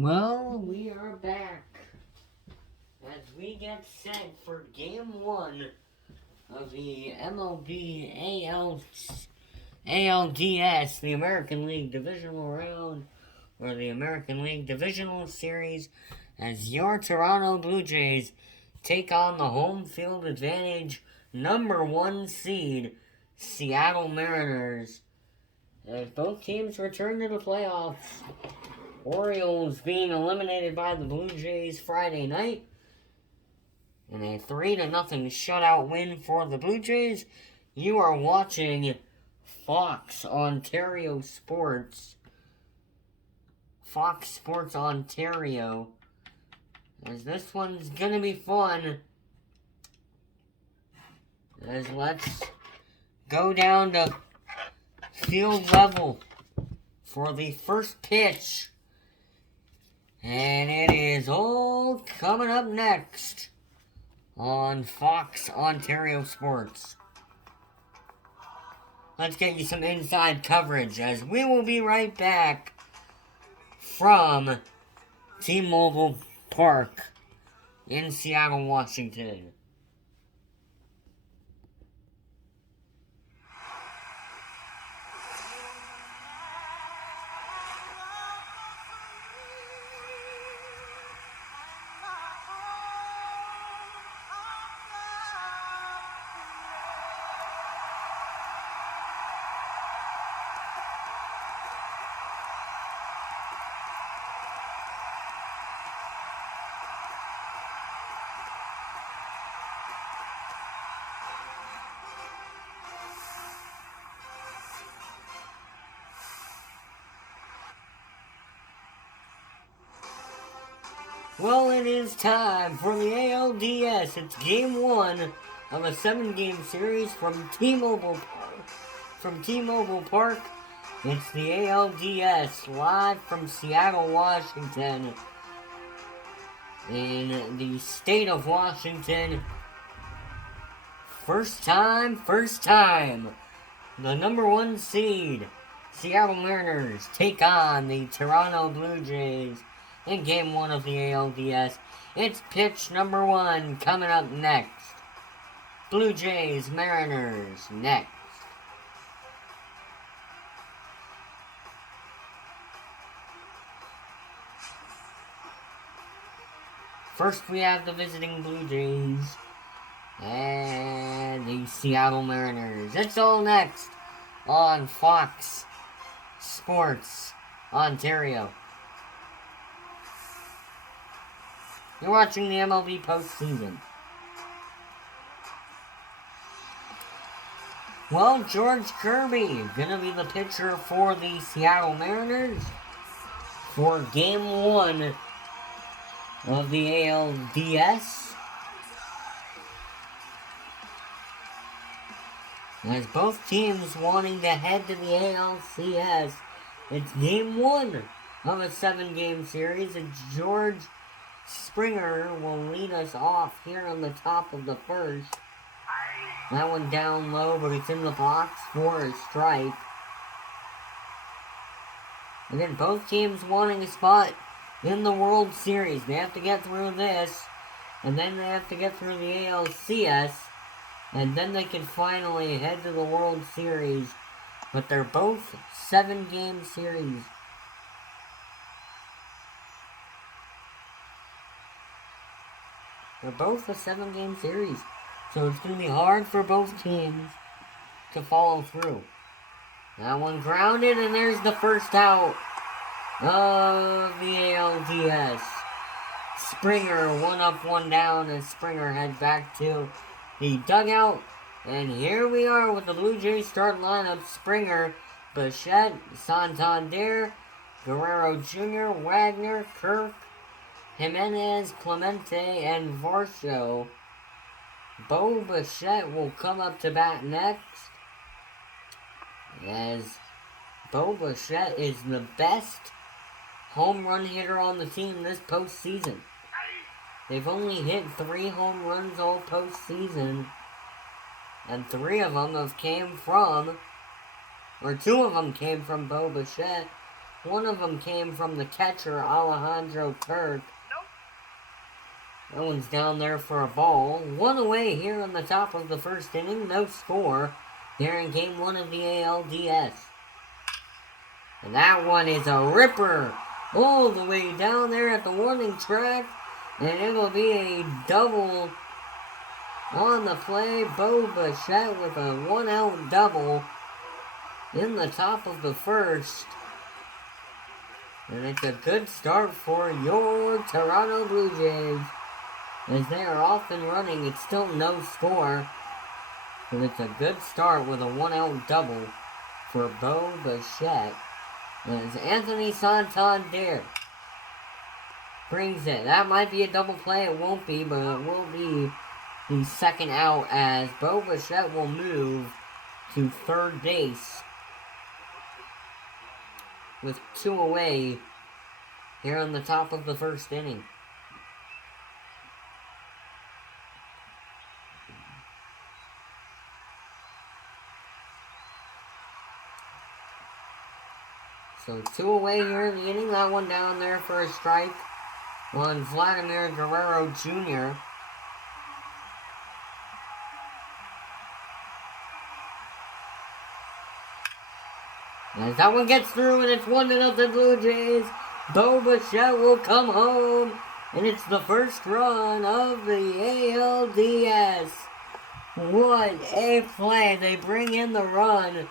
Well, we are back as we get set for Game 1 of the MLB ALDS, the American League Divisional Round, or the American League Divisional Series, as your Toronto Blue Jays take on the home field advantage #1 seed, Seattle Mariners, as both teams return to the playoffs. Orioles being eliminated by the Blue Jays Friday night in a 3-0 shutout win for the Blue Jays. You are watching Fox Ontario Sports. Fox Sports Ontario. As this one's gonna be fun. As let's go down to field level for the first pitch. And it is all coming up next on Fox Ontario Sports. Let's get you some inside coverage as we will be right back from T-Mobile Park in Seattle, Washington. Well, it is time for the ALDS. It's Game 1 of a 7-game series from T-Mobile Park. It's the ALDS live from Seattle, Washington. In the state of Washington. First time. The #1 seed, Seattle Mariners, take on the Toronto Blue Jays in Game 1 of the ALDS. It's pitch #1 coming up next. Blue Jays, Mariners, next. First we have the visiting Blue Jays and the Seattle Mariners. It's all next on Fox Sports Ontario. You're watching the MLB postseason. Well, George Kirby gonna be the pitcher for the Seattle Mariners for Game 1 of the ALDS. As both teams wanting to head to the ALCS, it's Game 1 of a 7-game series, and George Springer will lead us off here on the top of the first. That one down low, but it's in the box for a strike. Again, both teams wanting a spot in the World Series. They have to get through this, and then they have to get through the ALCS, and then they can finally head to the World Series. But they're both 7-game series. They're both a 7-game series. So it's going to be hard for both teams to follow through. That one grounded, and there's the first out of the ALDS. Springer, 1 up, 1 down, as Springer heads back to the dugout. And here we are with the Blue Jays start lineup. Springer, Bichette, Santander, Guerrero Jr., Wagner, Kirk, Jimenez, Clemente, and Varsho. Bo Bichette will come up to bat next, as Bo Bichette is the best home run hitter on the team this postseason. They've only hit 3 home runs all postseason, and 3 of them have came from, or 2 of them came from Bo Bichette, One of them came from the catcher, Alejandro Kirk. That one's down there for a ball. One away here on the top of the first inning. No score here in game one of the ALDS. And that one is a ripper all the way down there at the warning track. And it'll be a double on the play. Bo Bichette with a one-out double in the top of the first. And it's a good start for your Toronto Blue Jays. As they are off and running, it's still no score. But it's a good start with a one-out double for Bo Bichette. As Anthony Santander brings it. That might be a double play. It won't be, but it will be the second out as Bo Bichette will move to third base with 2 away here on the top of the first inning. So 2 away here in the inning. That one down there for a strike on Vladimir Guerrero Jr. As that one gets through and it's 1-0 Blue Jays. Bo Bichette will come home. And it's the first run of the ALDS. What a play. They bring in the run.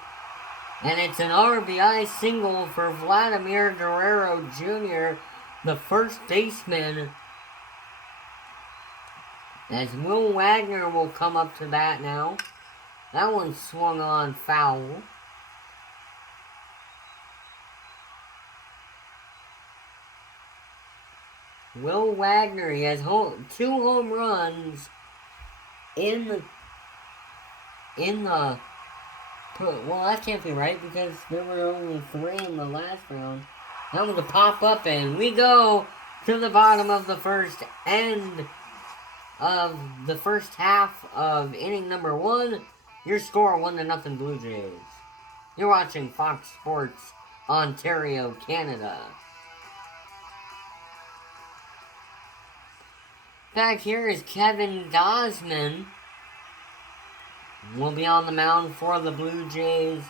And it's an RBI single for Vladimir Guerrero Jr., the first baseman. As Will Wagner will come up to bat now. That one swung on foul. Will Wagner, he has 2 home runs in the well, that can't be right because there were only 3 in the last round. That one's a pop up and we go to the bottom of the first end of the first half of inning number 1. Your score 1-0 Blue Jays. You're watching Fox Sports Ontario, Canada. Back here is Kevin Gausman. Will be on the mound for the Blue Jays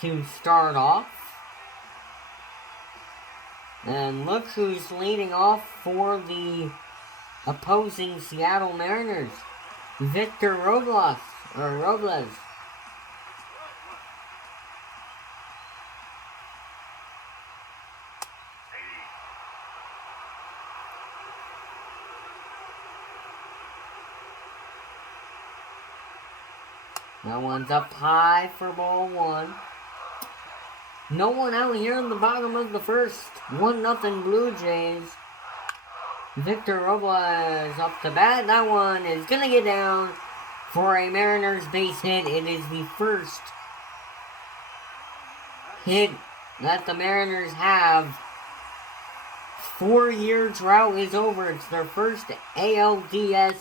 to start off. And look who's leading off for the opposing Seattle Mariners. Victor Robles. That one's up high for ball 1. No one out here in the bottom of the first. 1-0 Blue Jays. Victor Robles up to bat. That one is going to get down for a Mariners base hit. It is the first hit that the Mariners have. 4-year drought is over. It's their first ALDS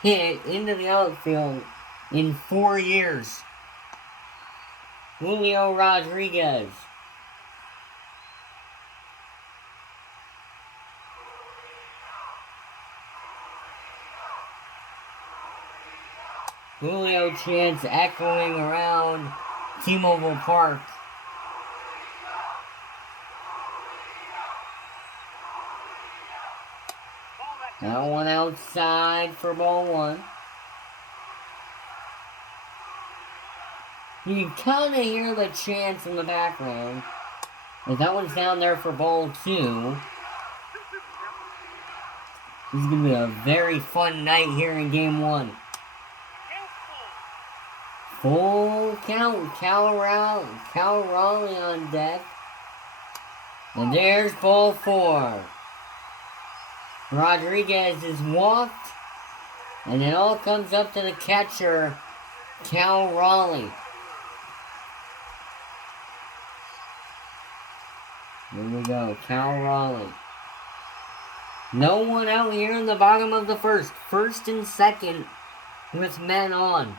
hit into the outfield in 4 years. Julio Rodriguez. Julio chants echoing around T-Mobile Park. That one outside for ball 1. You can kind of hear the chants in the background. And that one's down there for ball 2. This is going to be a very fun night here in game 1. Full count. Cal Raleigh on deck. And there's ball 4. Rodriguez is walked. And it all comes up to the catcher, Cal Raleigh. Here we go, Cal Raleigh. No one out here in the bottom of the first. First and second with men on.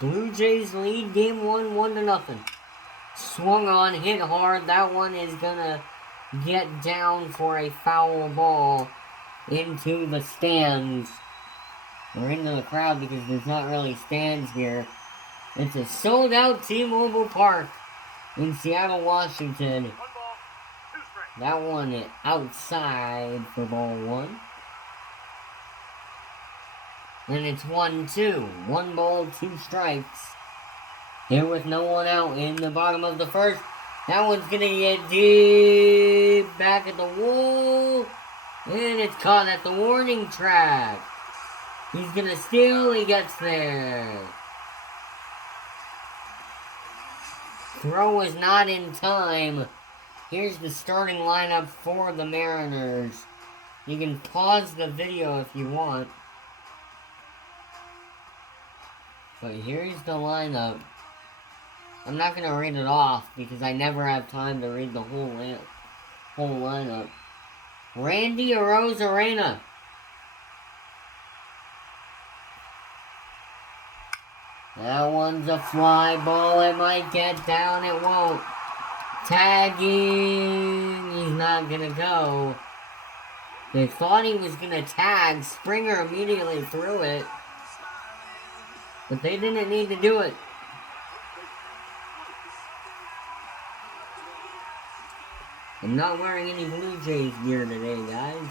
Blue Jays lead game 1, 1-0. Swung on, hit hard. That one is gonna get down for a foul ball into the stands. Or into the crowd because there's not really stands here. It's a sold out T-Mobile Park in Seattle, Washington. That one outside for ball 1. And it's 1-2. 1 ball, 2 strikes. Here with no one out in the bottom of the first. That one's gonna get deep back at the wall. And it's caught at the warning track. He's gonna steal, he gets there. Throw is not in time. Here's the starting lineup for the Mariners. You can pause the video if you want. But here's the lineup. I'm not going to read it off because I never have time to read the whole lineup. Randy Arozarena. That one's a fly ball. It might get down. It won't. Tagging. He's not going to go. They thought he was going to tag. Springer immediately threw it. But they didn't need to do it. I'm not wearing any Blue Jays gear today, guys.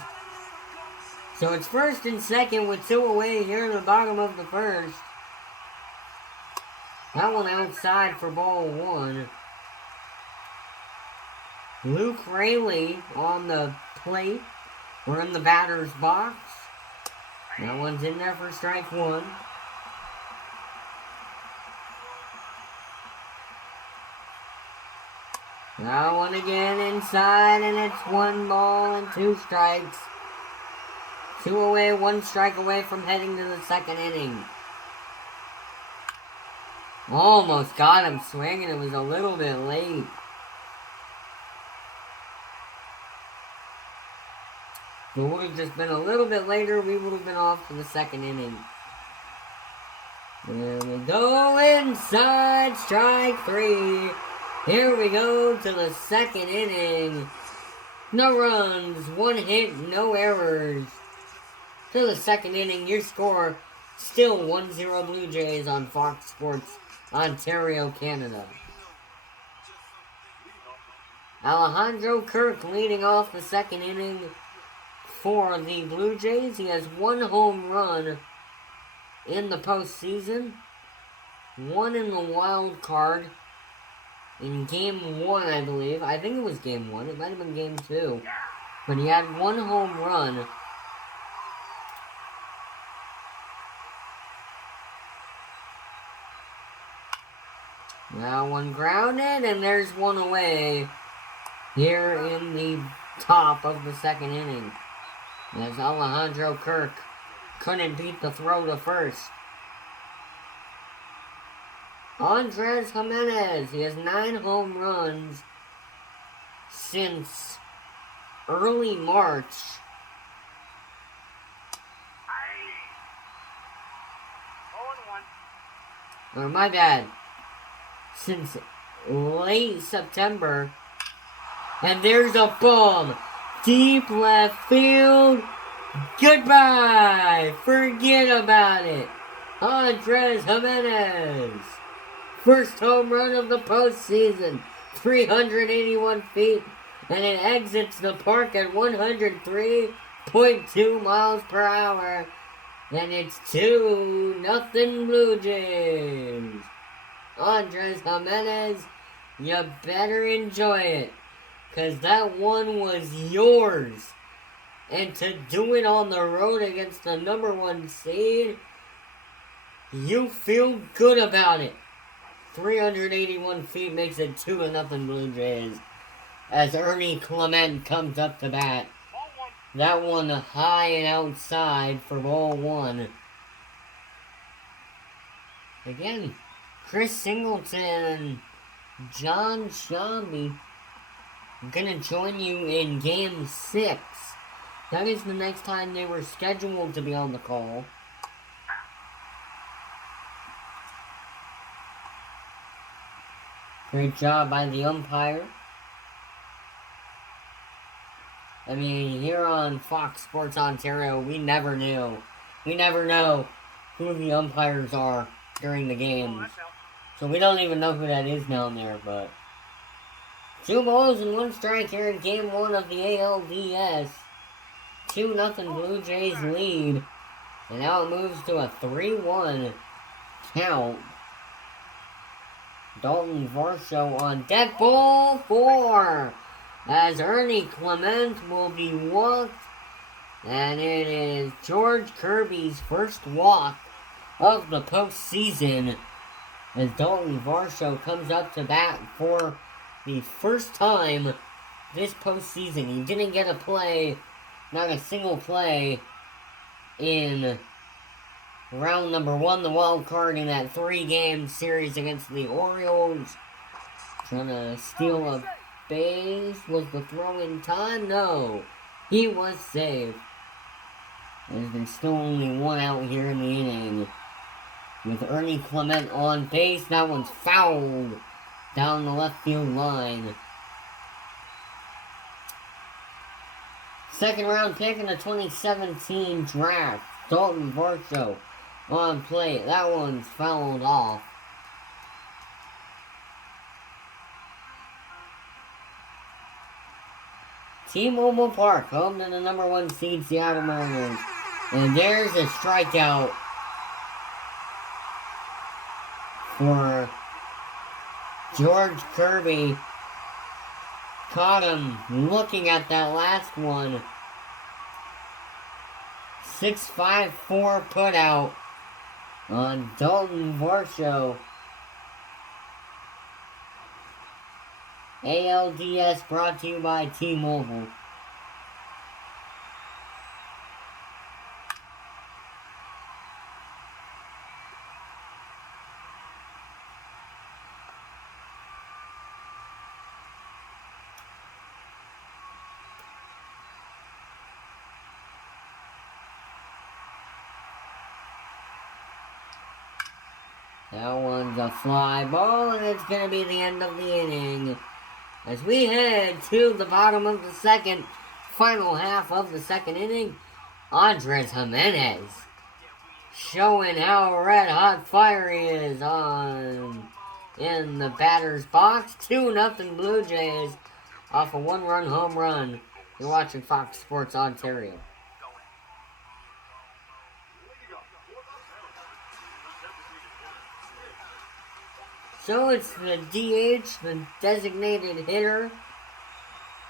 So it's first and second with 2 away here in the bottom of the first. That one outside for ball 1. Luke Raley on the plate. We're in the batter's box. That one's in there for strike 1. That one again inside, and it's 1 ball and 2 strikes. 2 away, 1 strike away from heading to the second inning. Almost got him swinging. It was a little bit late. If it would have just been a little bit later, we would have been off to the second inning. There we go, inside, strike 3. Here we go to the second inning. No runs, 1 hit, no errors. To the second inning, your score still 1-0 Blue Jays on Fox Sports Ontario, Canada. Alejandro Kirk leading off the second inning for the Blue Jays. He has 1 home run in the postseason, 1 in the wild card. In game 1, I believe. I think it was game 1. It might have been game 2. But he had 1 home run. Now 1 grounded, and there's 1 away here in the top of the second inning. As Alejandro Kirk couldn't beat the throw to first. Andres Jimenez, he has 9 home runs since early March. Or my bad. Since late September. And there's a bomb. Deep left field. Goodbye. Forget about it. Andres Jimenez. First home run of the postseason. 381 feet. And it exits the park at 103.2 miles per hour. And it's 2-0 Blue Jays. Andres Jimenez, you better enjoy it. Because that one was yours. And to do it on the road against the number 1 seed, you feel good about it. 381 feet makes it 2-0 Blue Jays. As Ernie Clement comes up to bat. That one high and outside for ball 1. Again, Chris Singleton and John Shelby gonna join you in game 6. That is the next time they were scheduled to be on the call. Great job by the umpire. I mean, here on Fox Sports Ontario, we never knew. We never know who the umpires are during the games. So we don't even know who that is down there, but... 2 balls and 1 strike here in Game 1 of the ALDS. 2-0 Blue Jays lead. And now it moves to a 3-1 count. Dalton Varsho on deck, ball 4. As Ernie Clement will be walked. And it is George Kirby's first walk of the postseason. As Dalton Varsho comes up to bat for the first time this postseason. He didn't get a play, not a single play, in round number 1, the wild card in that 3-game series against the Orioles. Trying to steal a base. Was the throw in time? No. He was safe. There's still only 1 out here in the inning. With Ernie Clement on base. That one's fouled down the left field line. Second round pick in the 2017 draft. Dalton Varsho on plate. That one's fouled off. T-Mobile Park, home to the number 1 seed Seattle Mariners. And there's a strikeout for George Kirby. Caught him looking at that last one. 6.54 put out on Dalton Varsho. ALDS brought to you by T-Mobile. That one's a fly ball, and it's going to be the end of the inning. As we head to the bottom of the second, final half of the second inning, Andres Jimenez showing how red hot fire he is in the batter's box. 2-0 Blue Jays off a 1-run home run. You're watching Fox Sports Ontario. So it's the DH, the designated hitter,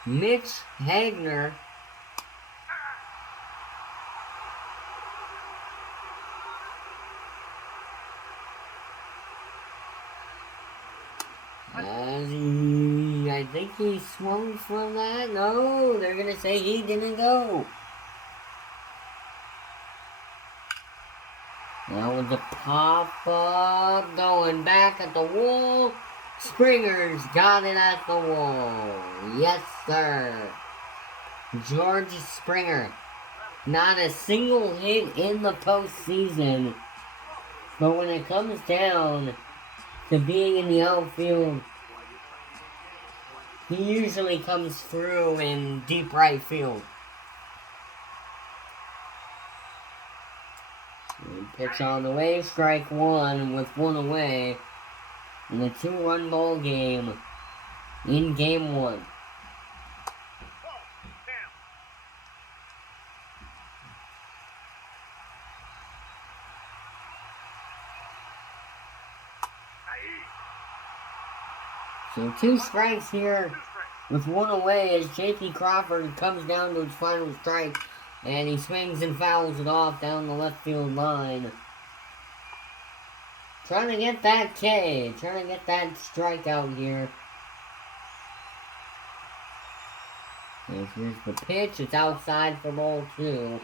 Mitch Hagner. I think he swung from that. No, they're going to say he didn't go. That was a pop-up, going back at the wall. Springer's got it at the wall. Yes, sir. George Springer. Not a single hit in the postseason. But when it comes down to being in the outfield, he usually comes through in deep right field. Pitch on the way, strike 1 with 1 away in a 2-run ball game in Game 1. So 2 strikes here with 1 away as J.P. Crawford comes down to his final strike. And he swings and fouls it off down the left field line. Trying to get that K. Trying to get that strikeout here. And here's the pitch. It's outside for ball 2.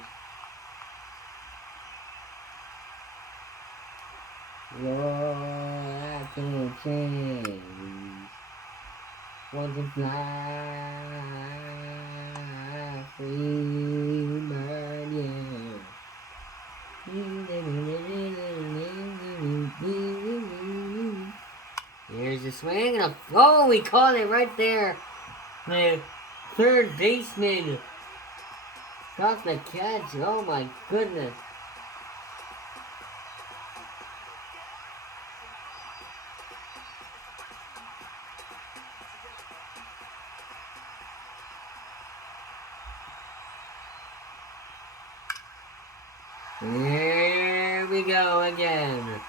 Lord, I can't change. Want to fly free. Here's There's a swing and a... Oh, he caught it right there. The third baseman got the catch. Oh my goodness. Here we go again.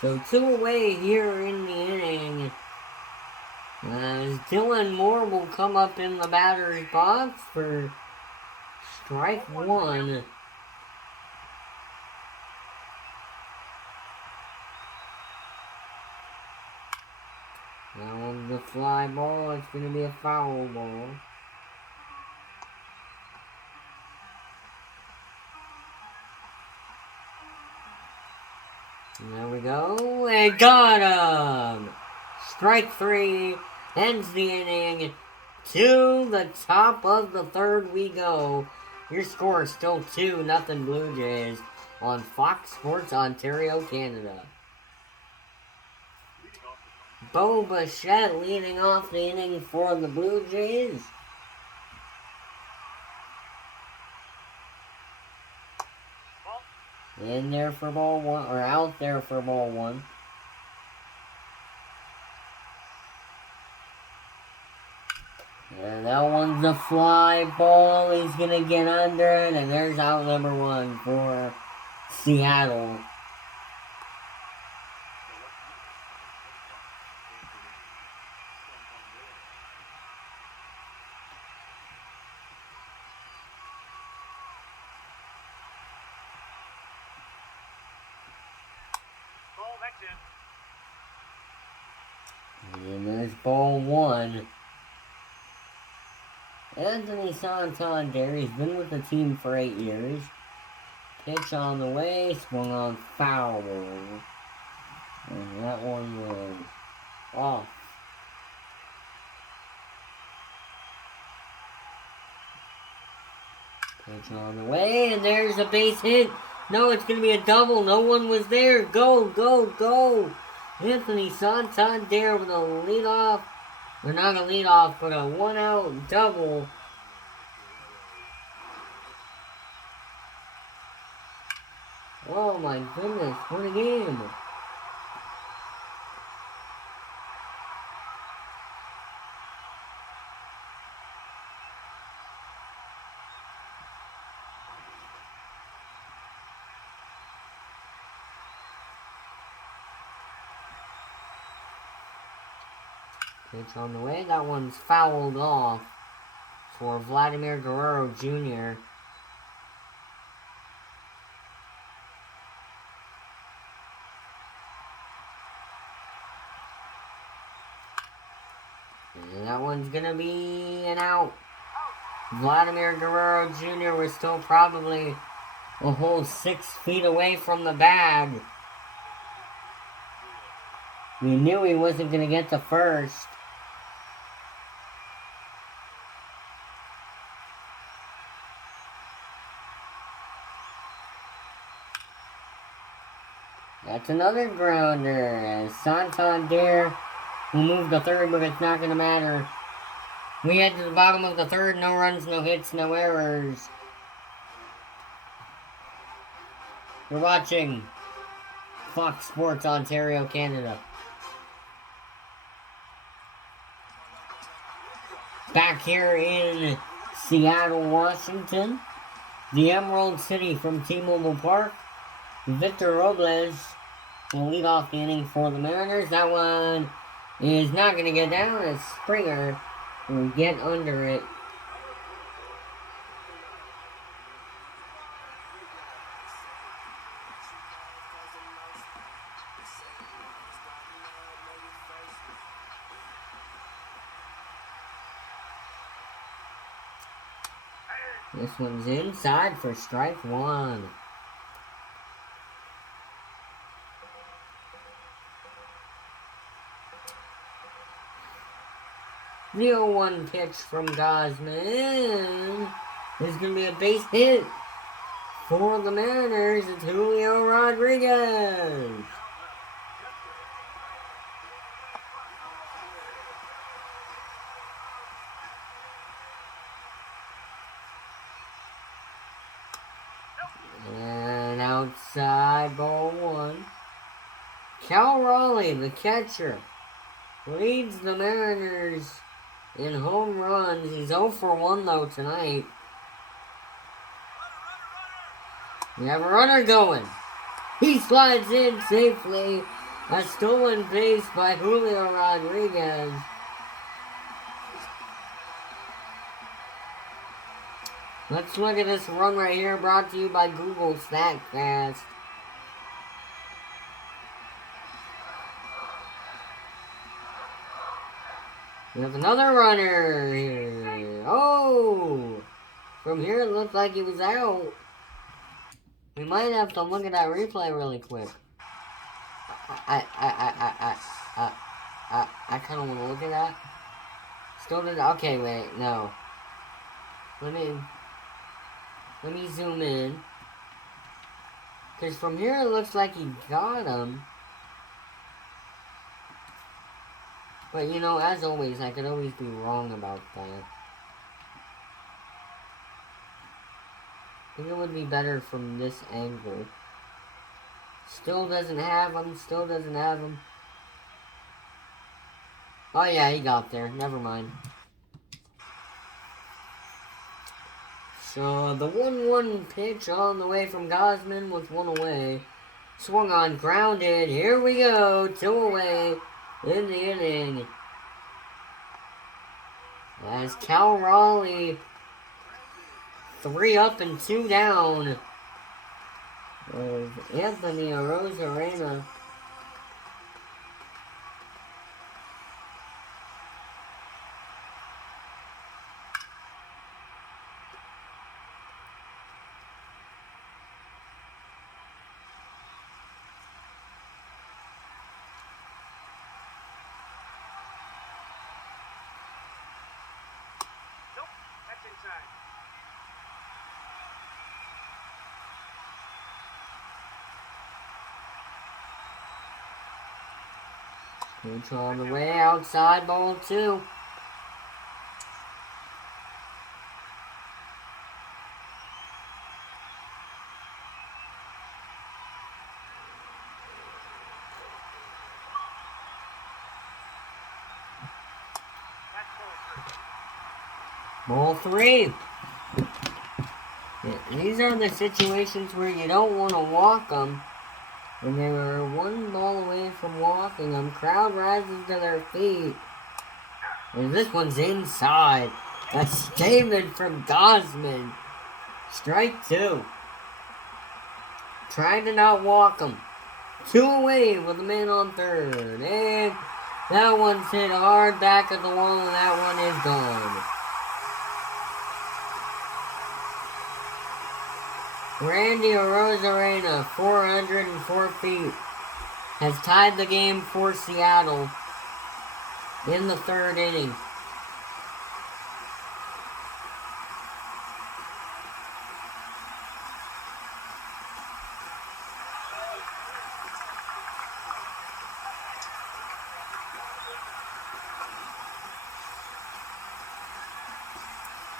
So 2 away here in the inning. As Dylan Moore will come up in the batter's box for strike 1. That one's a fly ball. It's going to be a foul ball. And there we go. And got him! Strike 3 ends the inning. To the top of the third we go. Your score is still 2-0 Blue Jays on Fox Sports Ontario, Canada. Bo Bichette leading off the inning for the Blue Jays. In there for ball 1, or out there for ball 1. And that one's a fly ball. He's going to get under it. And there's out number 1 for Seattle. And there's ball 1. Anthony Santander, he's been with the team for 8 years. Pitch on the way, swung on foul. And that one was off. Pitch on the way, and there's a base hit. No, it's going to be a double. No one was there. Go, go, go. Anthony Santander with a leadoff. Or not a leadoff, but a 1-out double. Oh my goodness, what a game. Pitch on the way. That one's fouled off for Vladimir Guerrero Jr. And that one's gonna be an out. Vladimir Guerrero Jr. was still probably a whole 6 feet away from the bag. We knew he wasn't gonna get to first. That's another grounder, as Santander will move to third, but it's not going to matter. We head to the bottom of the third, no runs, no hits, no errors. You're watching Fox Sports Ontario, Canada. Back here in Seattle, Washington, the Emerald City from T-Mobile Park. Victor Robles will lead off the inning for the Mariners. That one is not going to get down as Springer will get under it. This one's inside for strike one. The 0-1 pitch from Gosman is going to be a base hit for the Mariners. It's Julio Rodriguez. And outside, ball one. Cal Raleigh, the catcher, leads the Mariners in home runs. He's 0 for 1 though tonight. We have a runner going. He slides in safely. A stolen base by Julio Rodriguez. Let's look at this run right here, brought to you by Google StatCast. We have another runner here. Oh! From here it looked like he was out. We might have to look at that replay really quick. I kind of want to look at that. Still did. Okay, wait, no. Let me zoom in. Because from here it looks like he got him. But you know, as always, I could always be wrong about that. I think it would be better from this angle. Still doesn't have him. Still doesn't have him. Oh yeah, he got there. Never mind. So the 1-1 pitch on the way from Gosman with one away. Swung on, grounded. Here we go. 2 away in the inning. As Cal Raleigh 3 up and 2 down. Of Anthony Arozarena. Nope, that's inside. Pitch on the way outside, ball 2. Ball 3. Yeah, these are the situations where you don't want to walk them. And they were 1 ball away from walking them. Crowd rises to their feet. And this one's inside. A statement from Gosman. Strike 2. Trying to not walk them. 2 away with a man on third. And that one's hit hard back at the wall, and that one is gone. Randy Arozarena, 404 feet, has tied the game for Seattle in the 3rd inning.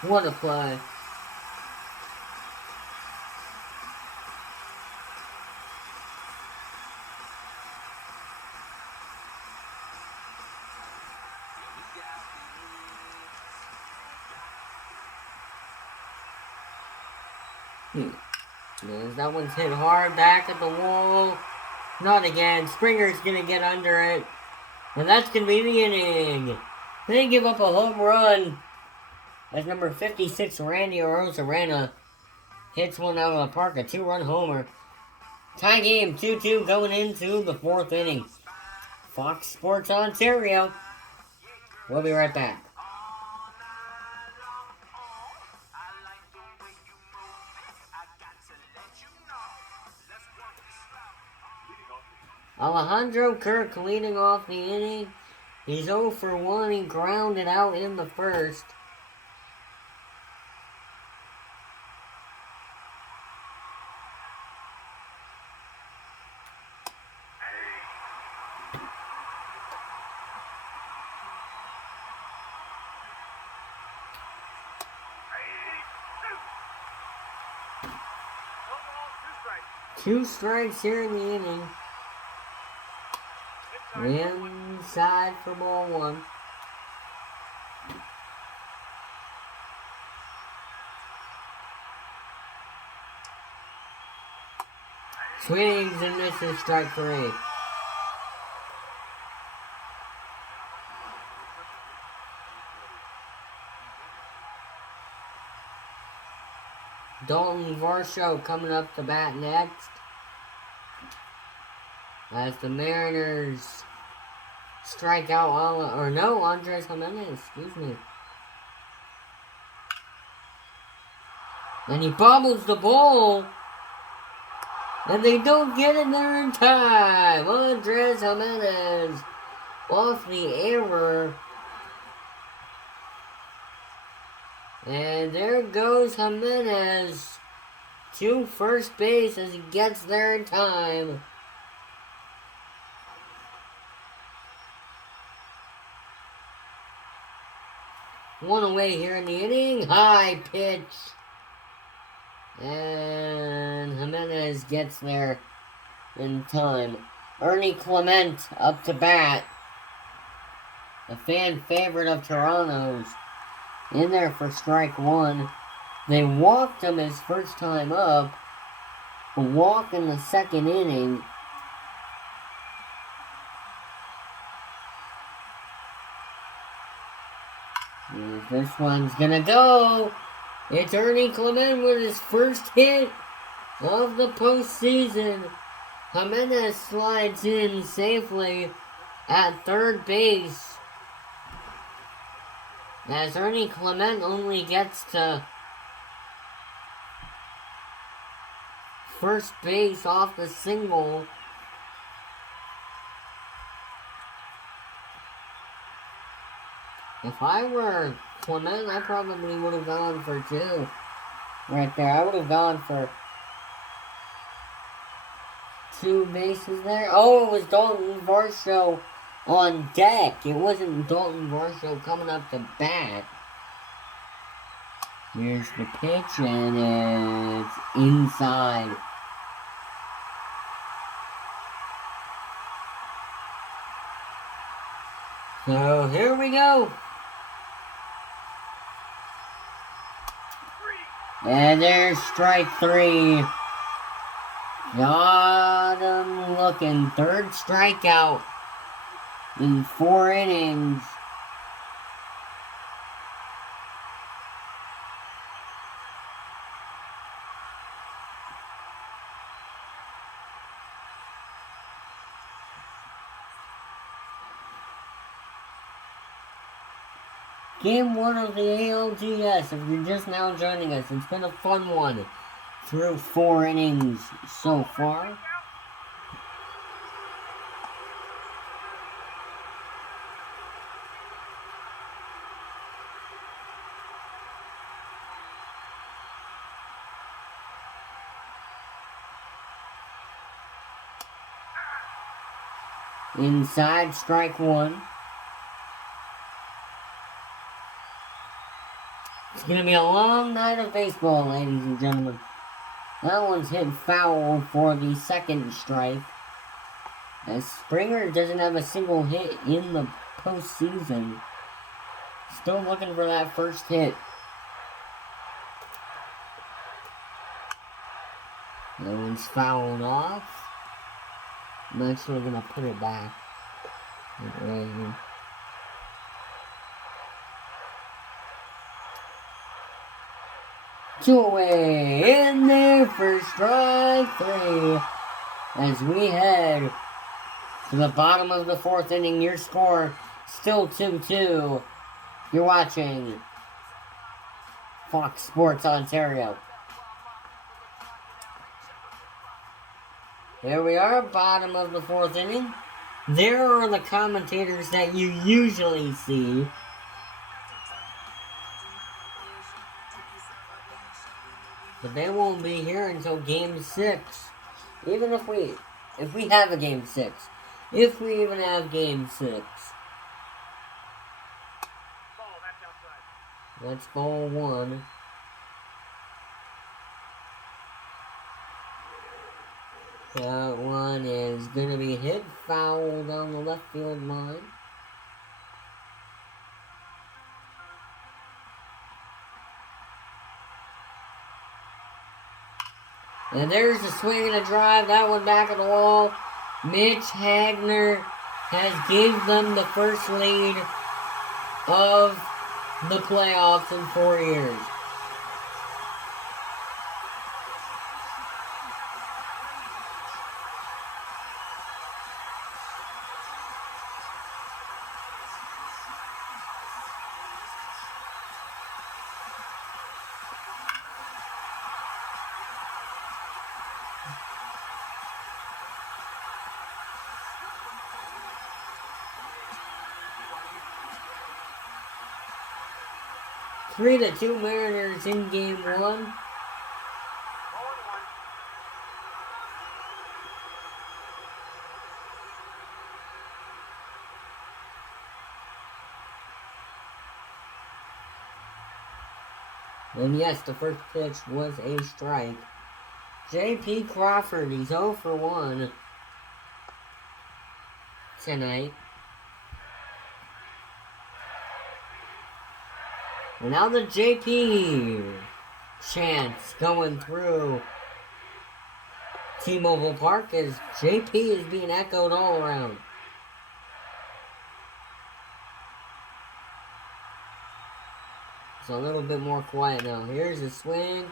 What a play. As that one's hit hard back at the wall. Not again. Springer's going to get under it. And that's going to be the inning. They give up a home run as number 56, Randy Arozarena, hits one out of the park, a 2-run homer. Tie game, 2-2 going into the 4th inning. Fox Sports Ontario. We'll be right back. Alejandro Kirk leading off the inning. He's 0 for 1. He grounded out in the first. Two strikes here in the inning. Inside for ball one. Swings and misses, strike 3. Dalton Varsho coming up to bat next. As the Mariners strike out Andres Jimenez, excuse me. And he bobbles the ball. And they don't get it there in time. Andres Jimenez off the error. And there goes Jimenez to first base as he gets there in time. One away here in the inning. High pitch. And Jimenez gets there in time. Ernie Clement up to bat. A fan favorite of Toronto's. In there for strike 1. They walked him his first time up. A walk in the second inning. And this one's gonna go. It's Ernie Clement with his first hit of the postseason. Jimenez slides in safely at third base. As Ernie Clement only gets to first base off the single. If I were Clement, I probably would have gone for 2. Right there. I would have gone for 2 bases there. Oh, it was Dalton Varsho on deck. It wasn't Dalton Varsho coming up to bat. Here's the pitch, and it's inside. So here we go. And there's strike 3. Got him looking. Third strikeout in 4 innings. Game 1 of the ALDS, if you're just now joining us, it's been a fun one through 4 innings so far. Inside, strike 1. It's going to be a long night of baseball, ladies and gentlemen. That one's hit foul for the second strike. As Springer doesn't have a single hit in the postseason. Still looking for that first hit. That one's fouled off. I'm actually going to put it back. Right here. Two away, in there for strike 3. As we head to the bottom of the 4th inning, your score still 2-2. You're watching Fox Sports Ontario. Here we are, bottom of the 4th inning. There are the commentators that you usually see. But they won't be here until Game 6. Even if we have a Game 6. If we even have Game 6. That's ball 1. That one is going to be hit foul down the left field line. And there's a swing and a drive. That one back at the wall. Mitch Hagner has gave them the first lead of the playoffs in 4 years. Three to 2 Mariners in Game 1. And yes, the first pitch was a strike. J.P. Crawford, he's 0 for 1 tonight. And now the J.P. chants going through T-Mobile Park as J.P. is being echoed all around. It's a little bit more quiet now. Here's a swing,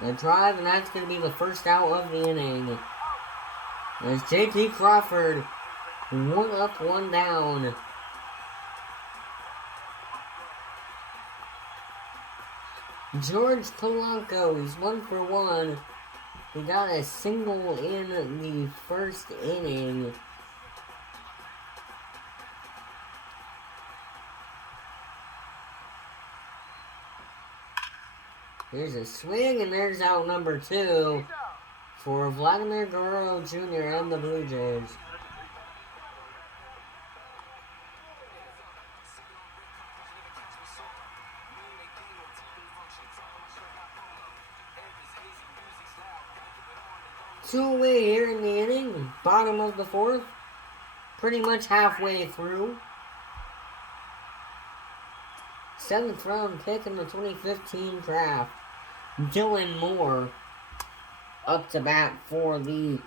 a drive, and that's going to be the first out of the inning. As J.P. Crawford, 1 up, 1 down. George Polanco, he's 1 for 1. He got a single in the first inning. There's a swing, and there's out number 2 for Vladimir Guerrero Jr. and the Blue Jays. Two away here in the inning, bottom of the 4th, pretty much halfway through. 7th round pick in the 2015 draft, Dylan Moore, up to bat for the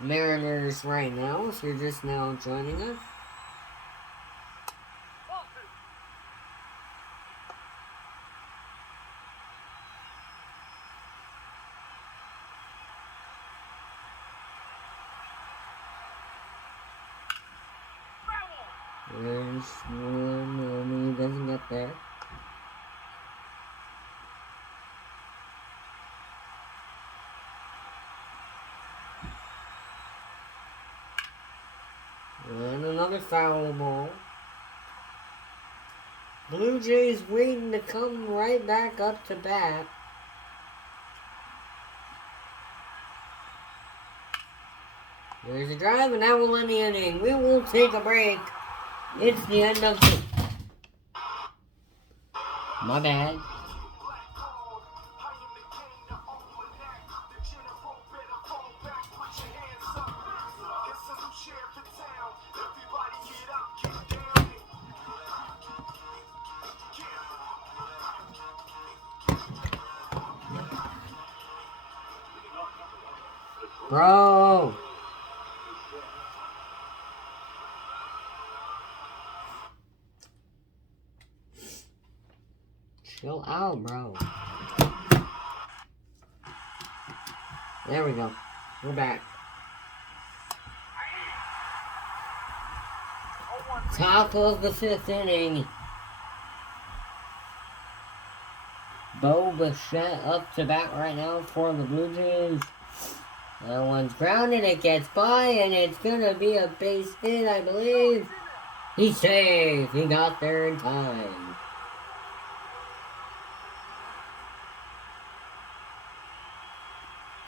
Mariners right now, if you're just now joining us. There's one, and he doesn't get there. And another foul ball. Blue Jays waiting to come right back up to bat. There's a drive, and that will end the inning. We will take a break. It's the end of the... My bad. Bro! Chill out, bro. There we go. We're back. Top of the 5th inning. Bo Bichette up to bat right now for the Blue Jays. That one's grounded, it gets by, and it's gonna be a base hit, I believe. He's safe. He got there in time.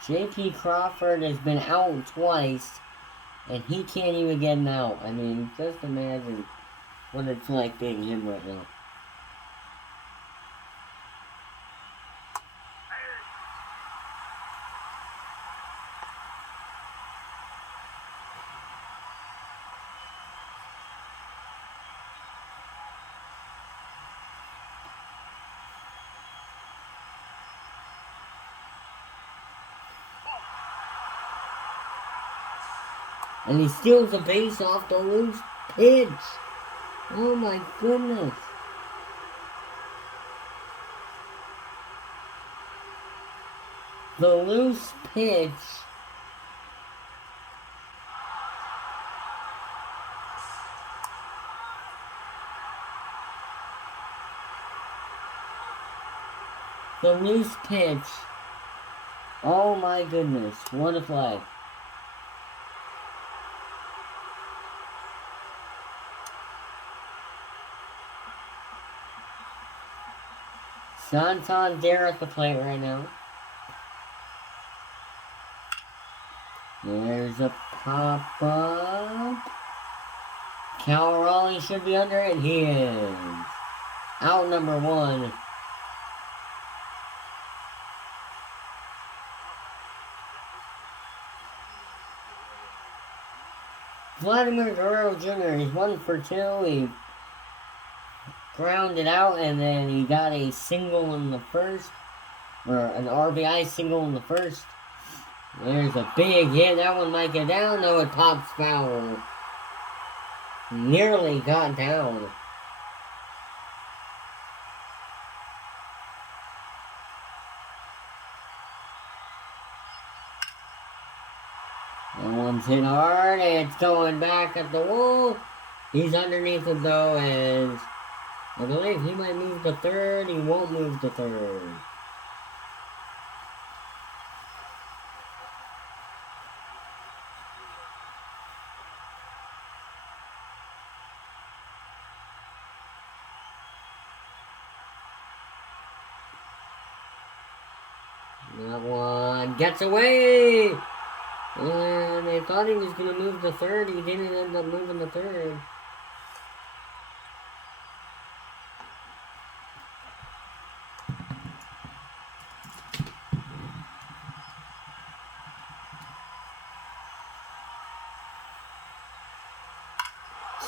J.P. Crawford has been out twice, and he can't even get him out. I mean, just imagine what it's like being him right now. And he steals a base off the loose pitch. Oh my goodness. The loose pitch. The loose pitch. Oh my goodness. What a flag. Santander at the plate right now. There's a pop-up. Cal Raleigh should be under it. He is. Out number one. Vladimir Guerrero Jr. is 1 for 2. He grounded out, and then he got a single in the first, or an RBI single in the first. There's a big hit. That one might get down. No, it pops foul. Nearly got down. That one's hit hard. It's going back at the wall. He's underneath it though, and I believe he might move to third. He won't move to third. That one gets away! And they thought he was going to move to third. He didn't end up moving to third.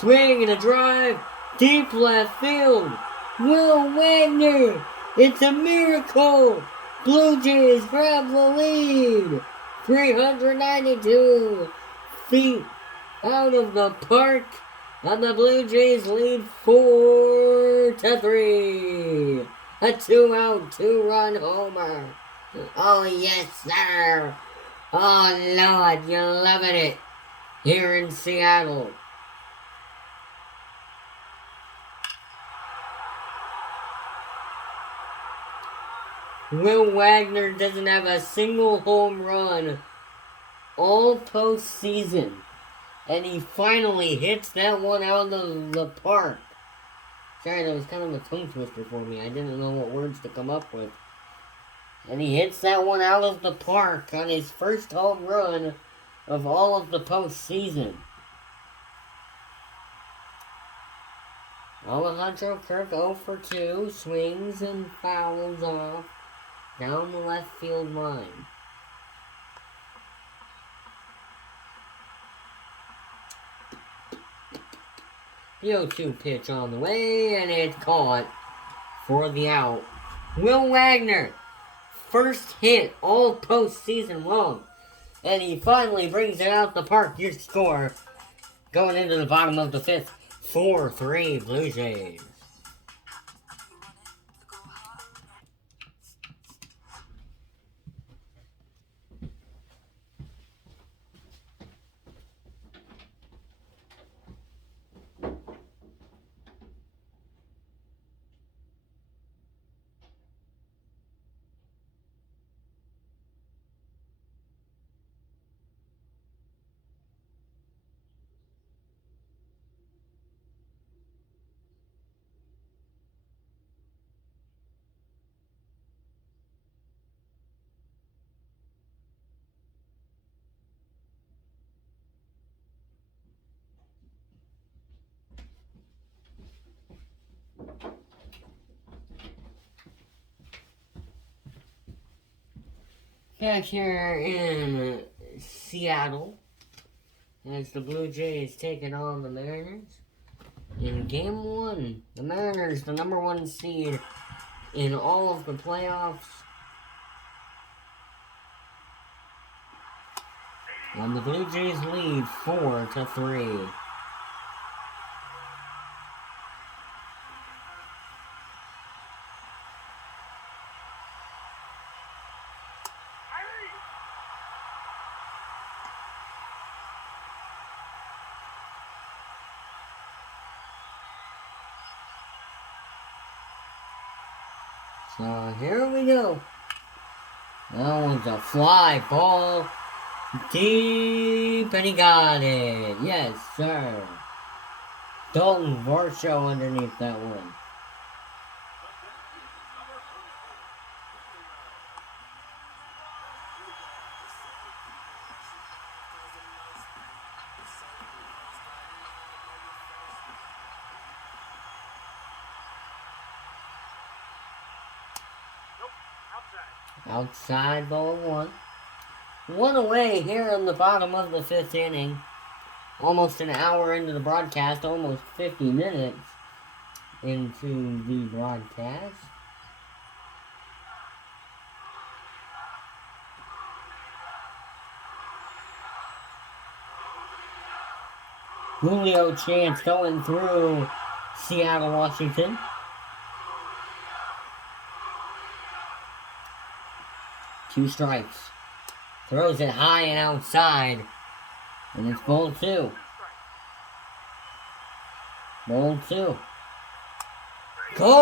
Swing and a drive. Deep left field. Will Wagner. It's a miracle. Blue Jays grab the lead. 392 feet out of the park. And the Blue Jays lead 4-3. A 2-out, 2-run homer. Oh, yes, sir. Oh, Lord, you're loving it here in Seattle. Will Wagner doesn't have a single home run all postseason. And he finally hits that one out of the park. Sorry, that was kind of a tongue twister for me. I didn't know what words to come up with. And he hits that one out of the park on his first home run of all of the postseason. Alejandro Kirk 0 for 2. Swings and fouls off down the left field line. The 0-2 pitch on the way, and it's caught for the out. Will Wagner, first hit all postseason long, and he finally brings it out the park. Your score going into the bottom of the fifth, 4-3 Blue Jays. Back here in Seattle, as the Blue Jays taking on the Mariners. In Game 1, the Mariners, the number 1 seed in all of the playoffs. And the Blue Jays lead 4-3. So here we go. That one's a fly ball. Deep, and he got it. Yes, sir. Dalton Varsho underneath that one. Outside ball 1. 1 away here in the bottom of the 5th inning. Almost an hour into the broadcast, almost 50 minutes into the broadcast. Julio Chance going through Seattle, Washington. Two strikes. Throws it high and outside. And it's ball 2. Ball 2. Cold!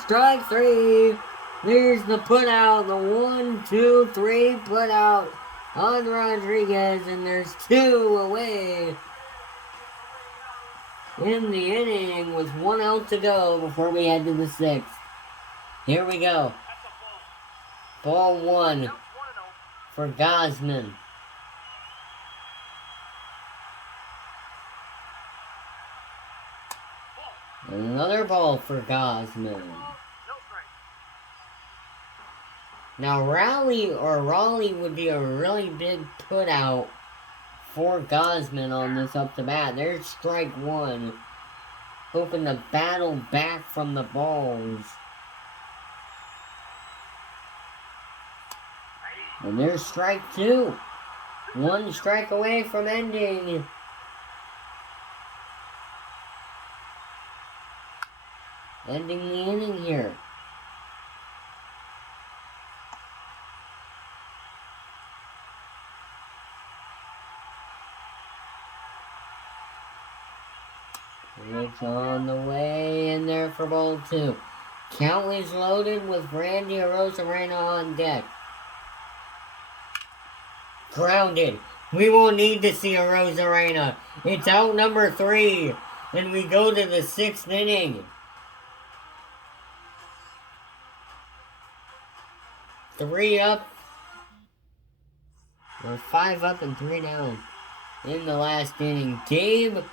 Strike 3. There's the put out. The 1, 2, 3 put out on Rodriguez. And there's 2 away in the inning with 1 out to go before we head to the 6th. Here we go. Ball 1 for Gausman. Another ball for Gausman. Now Raleigh would be a really big put out for Gausman on this up to bat. There's strike 1. Hoping to battle back from the balls. And there's strike 2. 1 strike away from ending. Ending the inning here. It's on the way in there for ball 2. Count is loaded with Randy Arozarena on deck. Grounded. We won't need to see Arozarena. It's out number 3. And we go to the 6th inning. 3 up. Or 5 up and 3 down. In the last inning. Gabe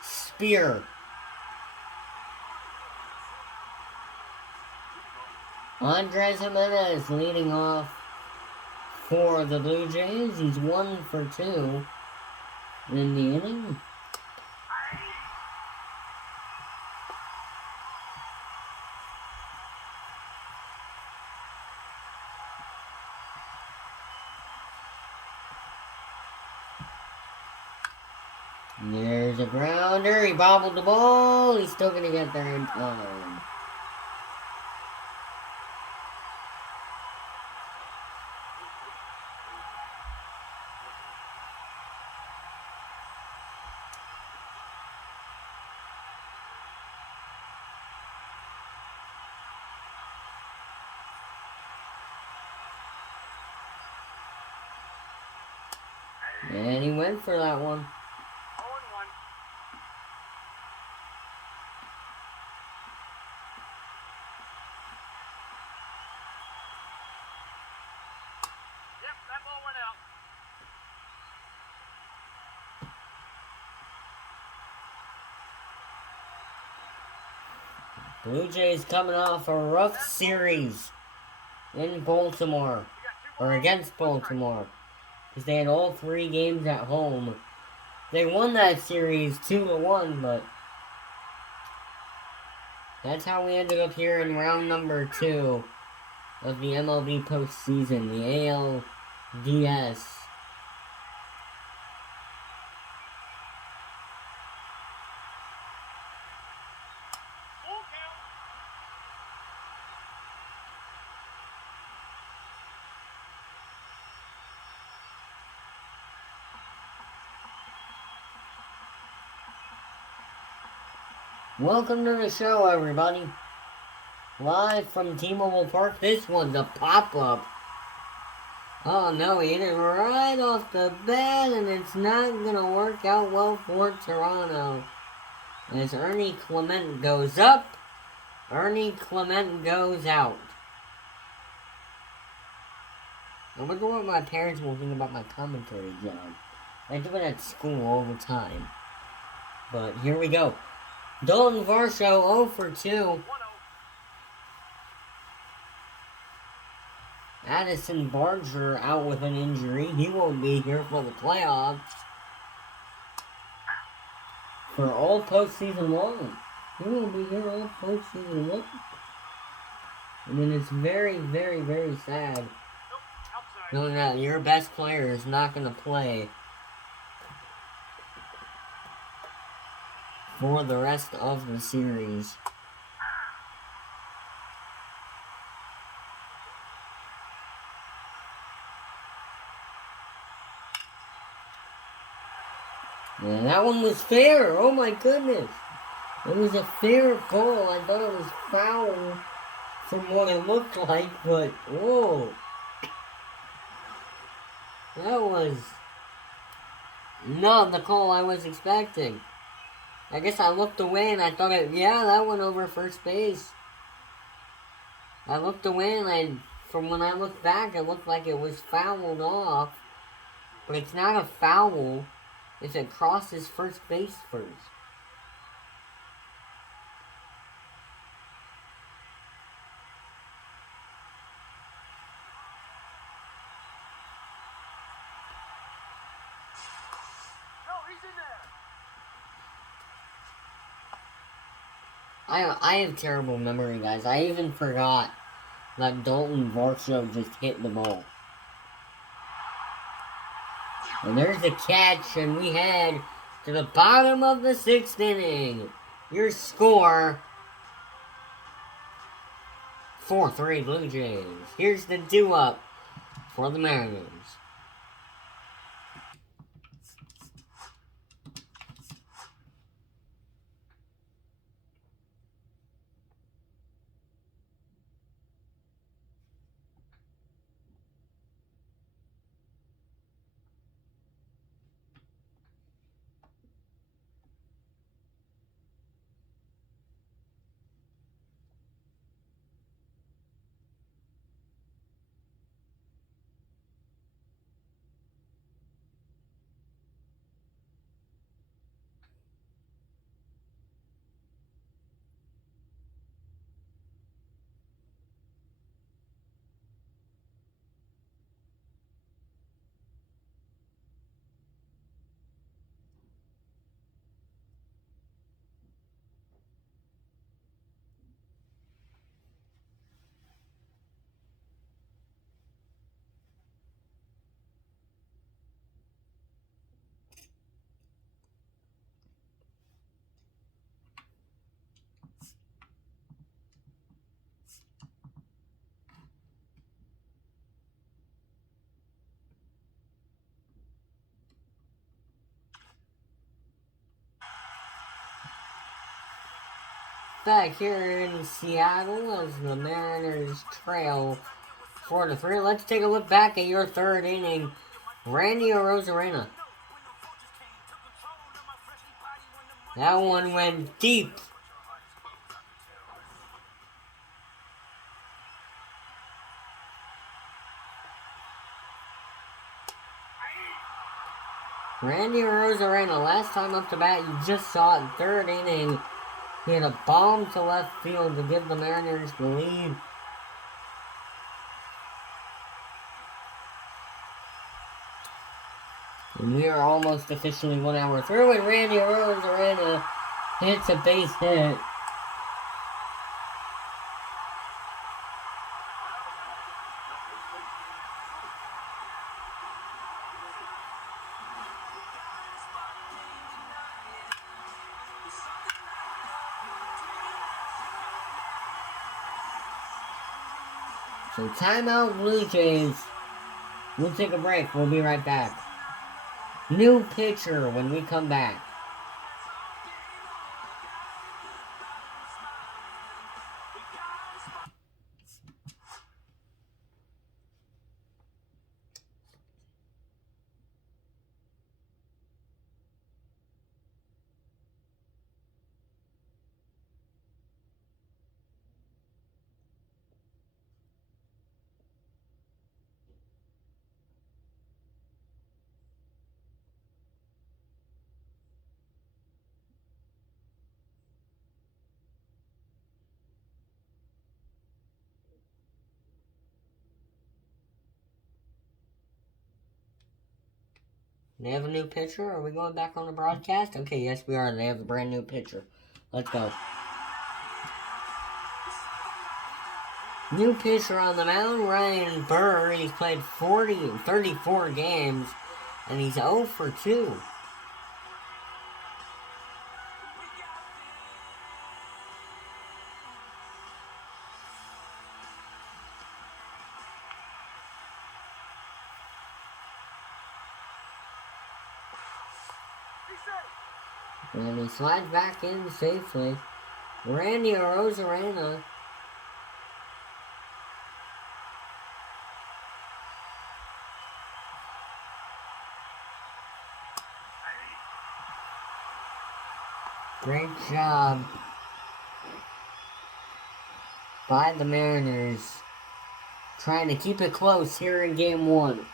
Spear. Andres Jimenez leading off for the Blue Jays. He's 1 for 2 in the inning. And there's a grounder. He bobbled the ball. He's still going to get there in time. And he went for that one. 0-1. Yep, that ball went out. Blue Jays coming off a rough series in Baltimore, or against Baltimore, because they had all 3 games at home. They won that series 2-1, but that's how we ended up here in round number 2 of the MLB postseason, the ALDS. Full count. Welcome to the show, everybody. Live from T-Mobile Park. This one's a pop-up. Oh no, he hit it right off the bat, and it's not gonna work out well for Toronto. As Ernie Clement goes up, Ernie Clement goes out. I wonder what my parents will think about my commentary job. I do it at school all the time. But here we go. Dalton Varsho 0 for 2. 1-0. Addison Barger out with an injury. He won't be here for the playoffs. For all postseason long. He won't be here all postseason long. I mean, it's very, very, very sad Nope. Outside. knowing that your best player is not going to play for the rest of the series. Yeah, that one was fair. Oh my goodness. It was a fair goal. I thought it was foul from what it looked like, but whoa. That was not the call I was expecting. I guess I looked away and I thought, yeah, that went over first base. I looked away and from when I looked back, it looked like it was fouled off. But it's not a foul if it crosses first base first. No, he's in there. I have terrible memory, guys. I even forgot that Dalton Varsho just hit the ball. And there's the catch, and we head to the bottom of the 6th inning. Your score, 4-3 Blue Jays. Here's the due-up for the Mariners. Back here in Seattle as the Mariners trail 4-3. Let's take a look back at your 3rd inning. Randy Arozarena. That one went deep. Randy Arozarena, last time up to bat, you just saw it, 3rd inning. He had a bomb to left field to give the Mariners the lead. And we are almost officially 1 hour through, and Randy Rosarena hits a base hit. So timeout Blue Jays. We'll take a break. We'll be right back. New pitcher when we come back. They have a new pitcher? Are we going back on the broadcast? Okay, yes we are. They have a brand new pitcher. Let's go. New pitcher on the mound, Ryan Burr. He's played 34 games, and he's 0 for 2. And he slides back in safely. Randy Rosarena. Great job by the Mariners. Trying to keep it close here in game 1.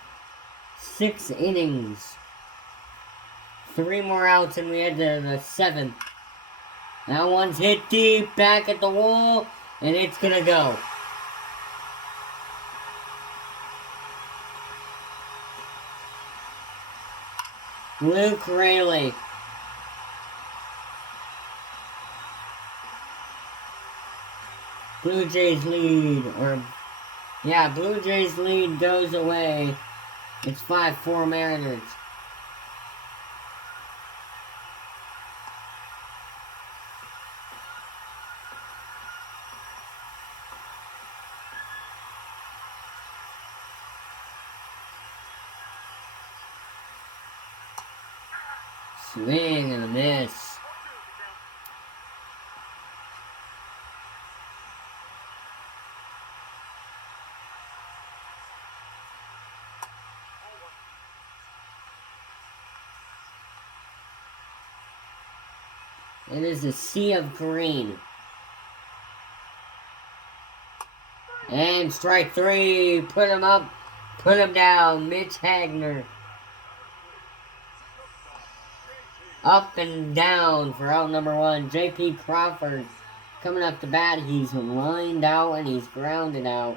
6 innings. 3 more outs and we head to the 7th. That one's hit deep, back at the wall, and it's gonna go. Luke Rayleigh. Blue Jays lead, Blue Jays lead goes away. It's 5-4 Mariners. Swing and a miss. It is a sea of green. And strike 3. Put him up. Put him down. Mitch Hagner. Up and down for out number 1. J.P. Crawford coming up to bat. He's lined out and he's grounded out.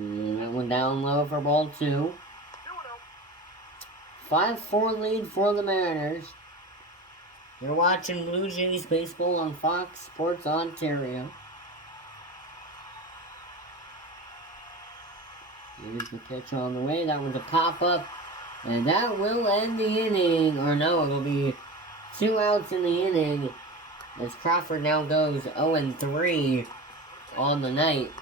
That one down low for ball 2. 5-4 lead for the Mariners. You're watching Blue Jays baseball on Fox Sports Ontario. Here's the pitch on the way. That was a pop-up. And that will end the inning. Or no, it'll be 2 outs in the inning. As Crawford now goes 0-3 on the night.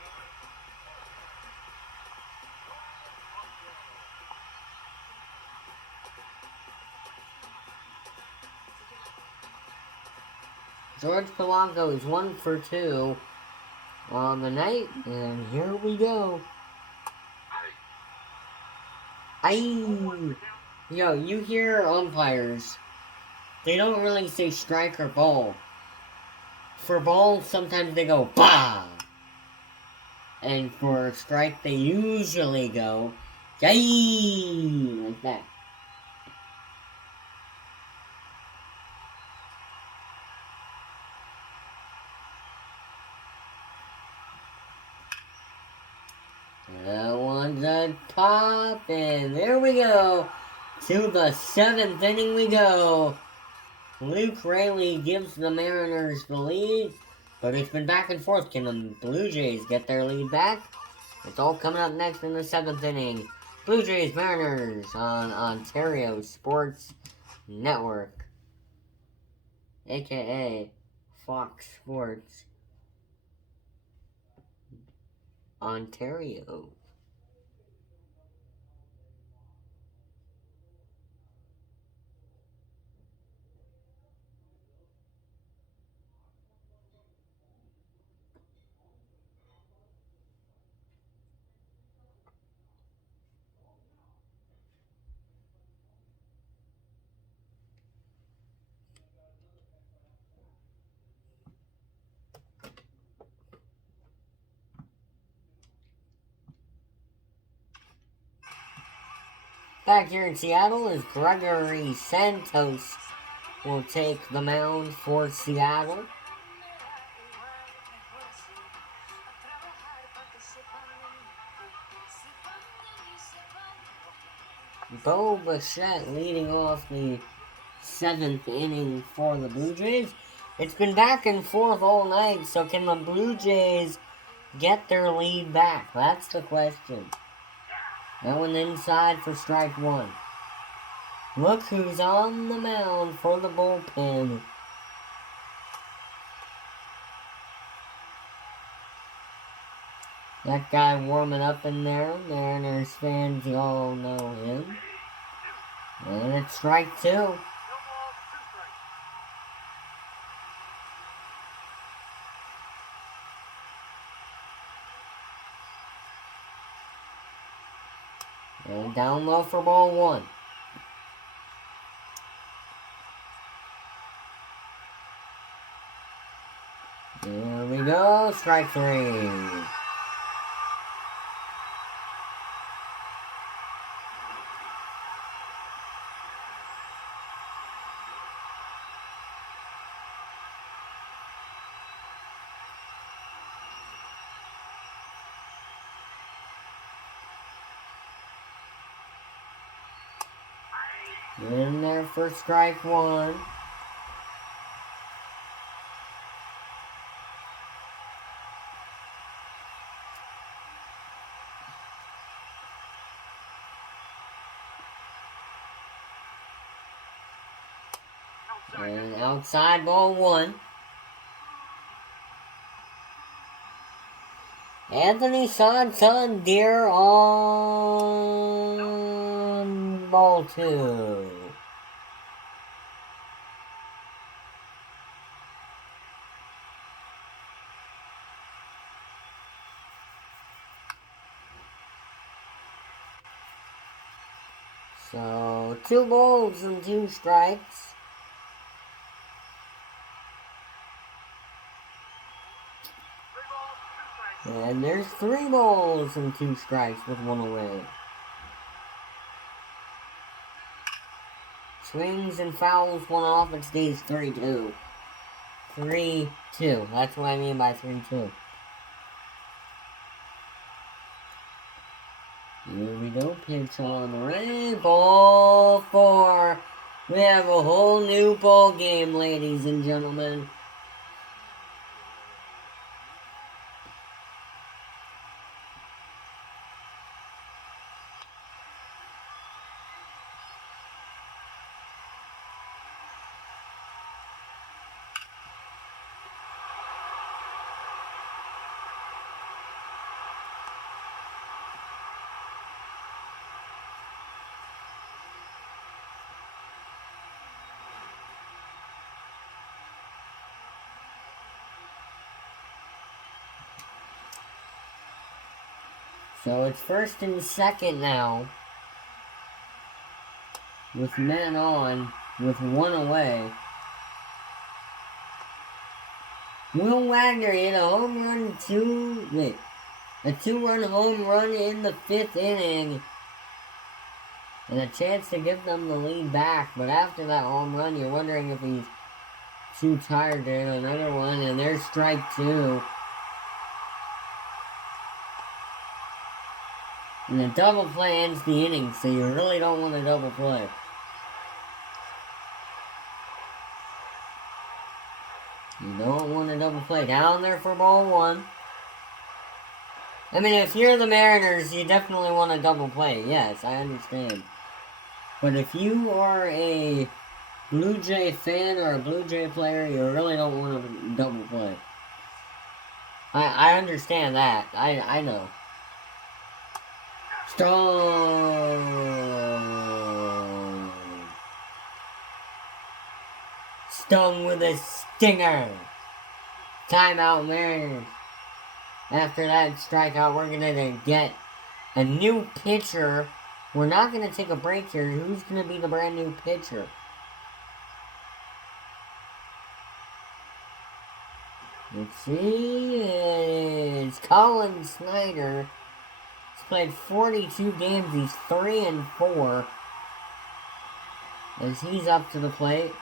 George Polanco is 1 for 2 on the night, and here we go. Yo, you hear umpires, they don't really say strike or ball. For ball, sometimes they go, bah! And for a strike, they usually go, yay, like that. That one's a pop, and there we go. To the 7th inning we go. Luke Rayleigh gives the Mariners the lead, but it's been back and forth. Can the Blue Jays get their lead back? It's all coming up next in the 7th inning. Blue Jays Mariners on Ontario Sports Network, aka Fox Sports Ontario. Back here in Seattle is Gregory Santos will take the mound for Seattle. Bo Bichette leading off the 7th inning for the Blue Jays. It's been back and forth all night, so can the Blue Jays get their lead back? That's the question. That one inside for strike one. Look who's on the mound for the bullpen. That guy warming up in there. Mariners fans, you all know him. And it's strike two. No balls, 2 strikes. And down low for ball one. There we go, strike three. In there for strike one. And outside ball one. Anthony Santander on ball two. So 2 balls and 2 strikes. And there's 3 balls and 2 strikes with 1 away. Swings and fouls 1 off, it stays 3-2. 3-2. That's what I mean by 3-2. Here we go, pitch on the way. Ball 4. We have a whole new ball game, ladies and gentlemen. So it's first and second now. With men on, with 1 away. Will Wagner hit a home run A 2-run home run in the 5th inning. And a chance to give them the lead back. But after that home run, you're wondering if he's too tired to hit another one. And there's strike 2. And a double play ends the inning, so you really don't want a double play. You don't want a double play. Down there for ball 1. I mean, if you're the Mariners, you definitely want a double play. Yes, I understand. But if you are a Blue Jay fan or a Blue Jay player, you really don't want a double play. I understand that. I know. Stung with a stinger. Timeout, Mariners. After that strikeout, we're going to get a new pitcher. We're not going to take a break here. Who's going to be the brand new pitcher? Let's see. It's Colin Snyder. He's played 42 games. He's 3-4. As he's up to the plate.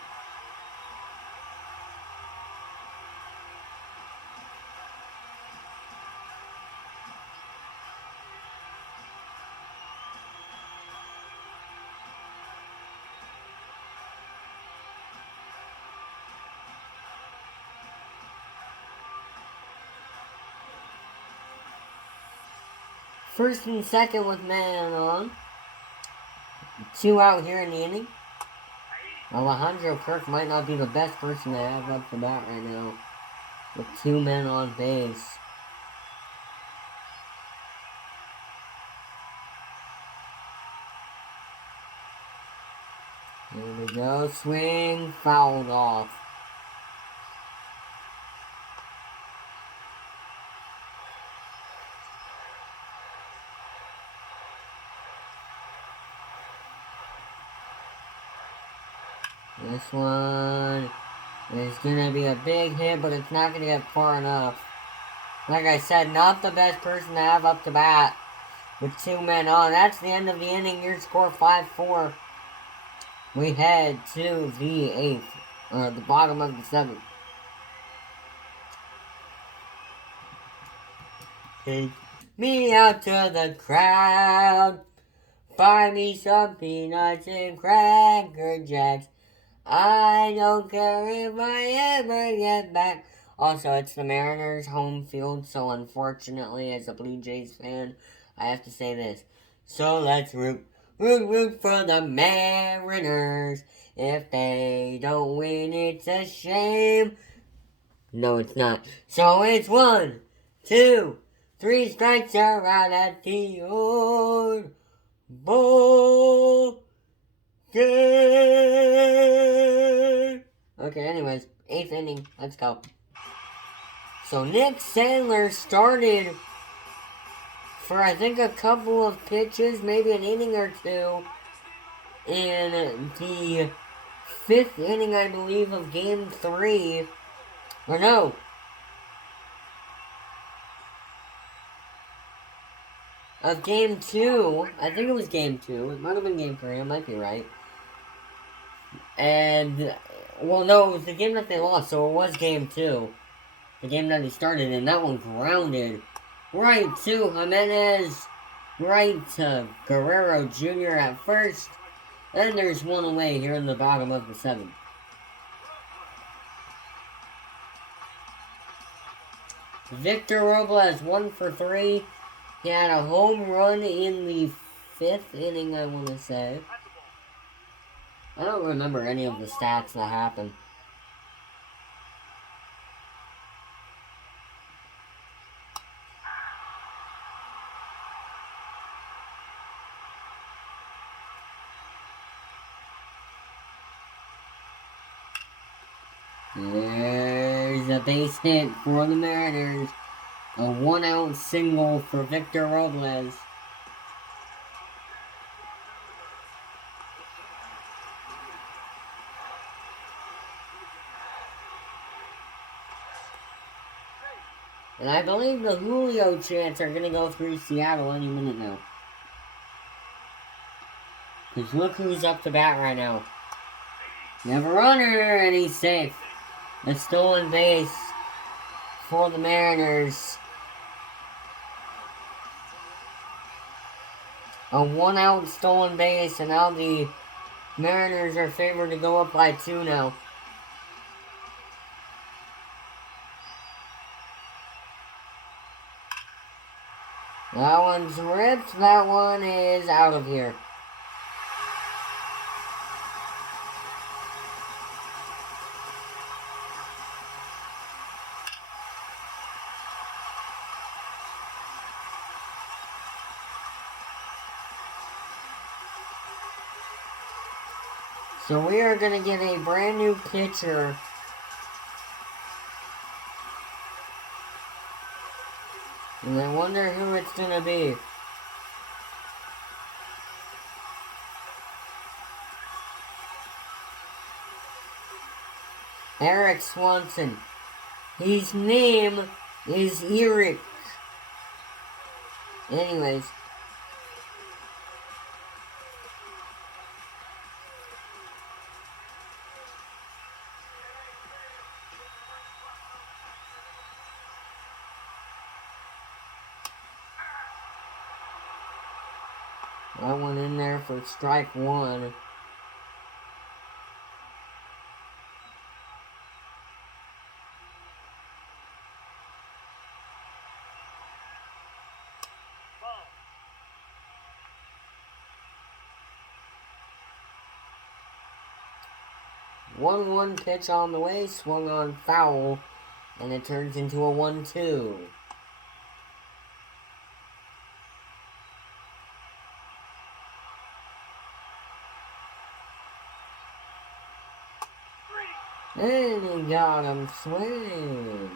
First and second with man on. 2 out here in the inning. Alejandro Kirk might not be the best person to have up the bat right now. With 2 men on base. Here we go. Swing. Fouled off. This one is going to be a big hit, but it's not going to get far enough. Like I said, not the best person to have up to bat with 2 men on. That's the end of the inning. Your score 5-4. We head to the 8th, or the bottom of the 7th. Take me out to the crowd. Buy me some peanuts and Cracker Jacks. I don't care if I ever get back. Also, it's the Mariners' home field, so unfortunately, as a Blue Jays fan, I have to say this. So let's root for the Mariners. If they don't win, it's a shame. No, it's not. So it's 1, 2, 3 strikes are out at the old ball game. Okay, anyways, 8th inning. Let's go. So Nick Sandler started for I think a couple of pitches, maybe an inning or 2, in the 5th inning, I believe, of Game 3. Or no. Of Game 2. I think it was Game 2. It might have been Game 3. I might be right. And, well, no, it was the game that they lost, so it was Game 2. The game that he started, and that one grounded right to Jimenez, right to Guerrero Jr. at first, and there's one away here in the bottom of the 7th. Victor Robles, 1 for 3. He had a home run in the 5th inning, I want to say. I don't remember any of the stats that happened. There's a base hit for the Mariners. A 1-out single for Victor Robles. And I believe the Julio chants are going to go through Seattle any minute now. Because look who's up to bat right now. You have a runner, and he's safe. A stolen base for the Mariners. A 1-out stolen base, and now the Mariners are favored to go up by 2 now. That one's ripped. That one is out of here. So we are going to get a brand new pitcher. And I wonder who it's going to be. Eric Swanson. His name is Eric. Anyways. I went in there for strike 1. One pitch on the way, swung on foul, and it turns into a 1-2. And he got him swing.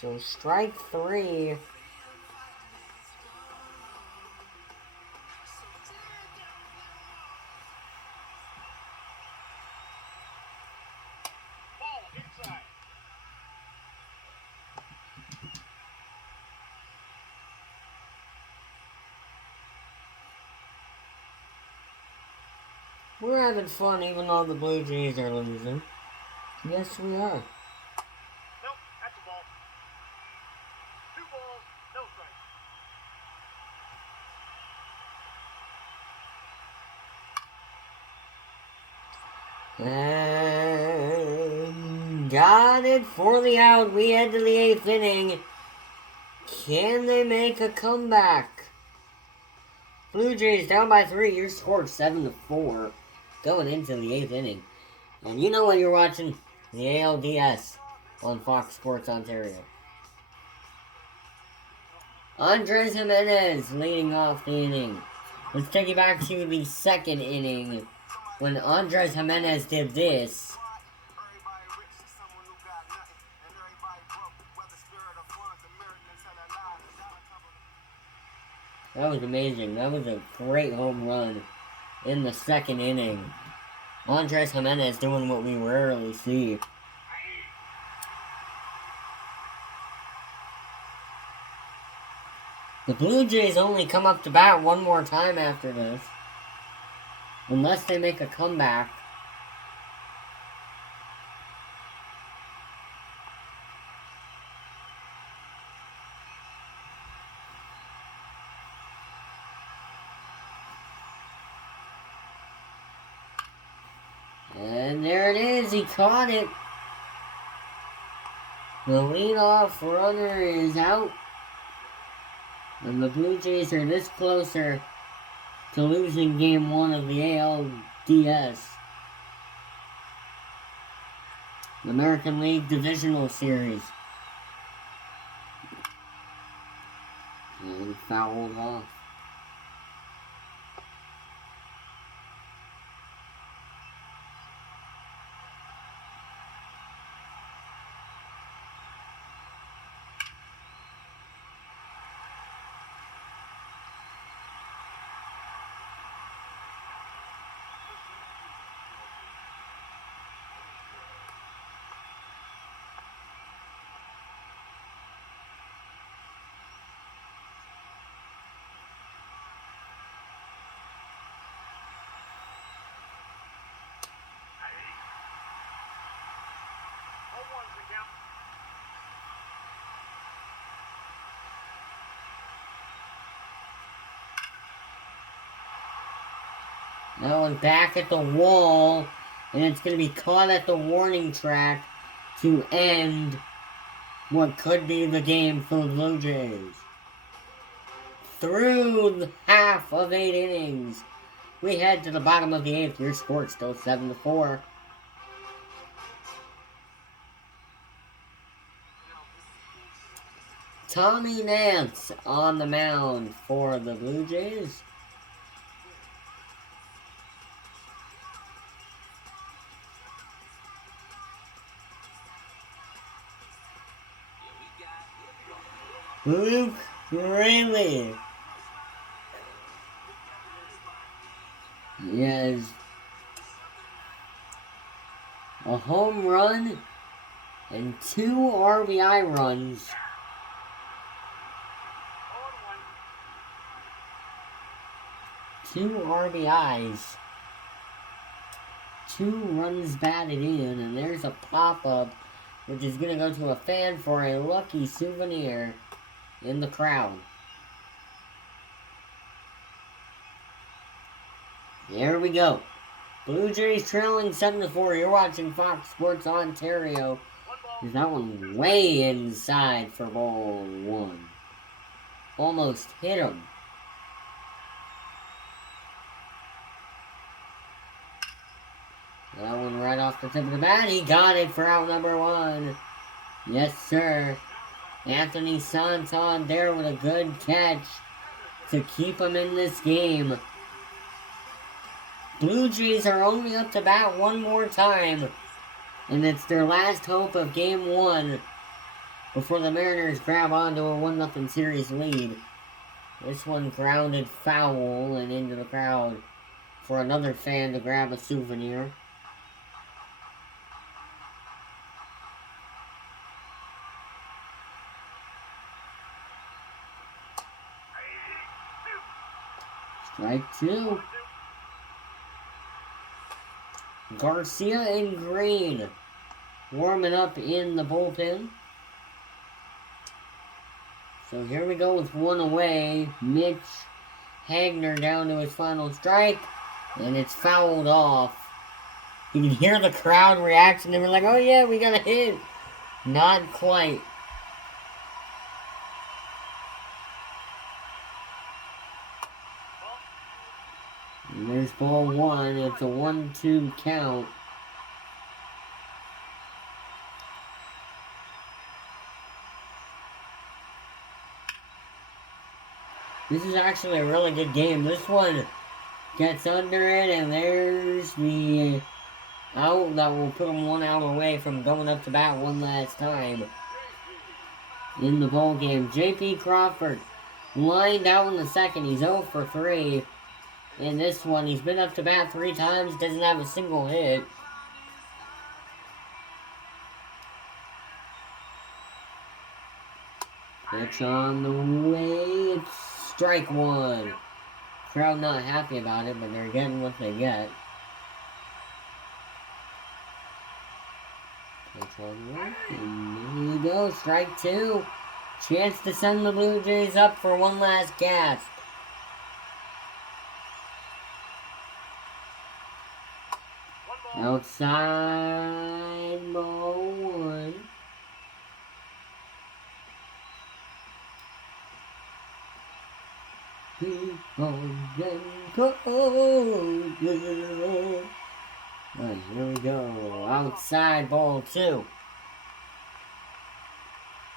So strike 3. We're having fun even though the Blue Jays are losing. Yes, we are. Nope, that's a ball. 2 balls, no strike. And got it for the out. We head to the 8th inning. Can they make a comeback? Blue Jays down by 3. Your score 7-4 going into the 8th inning. And you know what you're watching? The ALDS on Fox Sports Ontario. Andres Jimenez leading off the inning. Let's take you back to the 2nd inning when Andres Jimenez did this. That was amazing. That was a great home run in the 2nd inning. Andres Jimenez doing what we rarely see. The Blue Jays only come up to bat one more time after this. Unless they make a comeback. And there it is, he caught it. The leadoff runner is out. And the Blue Jays are this closer to losing game 1 of the ALDS. The American League Divisional Series. And fouled off. one's the count. That one back at the wall, and it's going to be caught at the warning track to end what could be the game for the Blue Jays. Through half of 8 innings, we head to the bottom of the 8th. Your score still 7-4. Tommy Nance on the mound for the Blue Jays. Luke Rayleigh. Yes. A home run and 2 RBI runs. 2 RBIs. 2 runs batted in, and there's a pop-up, which is going to go to a fan for a lucky souvenir in the crowd. There we go. Blue Jays trailing 7-4. You're watching Fox Sports Ontario. Is that one way inside for ball 1? Almost hit him. That one right off the tip of the bat. He got it for out number 1. Yes, sir. Anthony Santon there with a good catch to keep him in this game. Blue Jays are only up to bat one more time, and it's their last hope of Game 1 before the Mariners grab onto a 1-0 series lead. This one grounded foul and into the crowd for another fan to grab a souvenir. Strike 2. Garcia and Green warming up in the bullpen. So here we go with 1 away. Mitch Hagner down to his final strike, and it's fouled off. You can hear the crowd reaction. They were like, oh yeah, we got a hit. Not quite. And there's ball 1. It's a 1-2 count. This is actually a really good game. This one gets under it, and there's the out that will put him 1 out away from going up to bat one last time in the ball game. J.P. Crawford lined out in the second. He's 0 for 3. In this one, he's been up to bat 3 times, doesn't have a single hit. Pitch on the way, it's strike 1. Crowd not happy about it, but they're getting what they get. Pitch on the way, and there you go, strike 2. Chance to send the Blue Jays up for one last gasp. Outside ball 1. Keep on getting cold. Alright, here we go. Outside ball 2.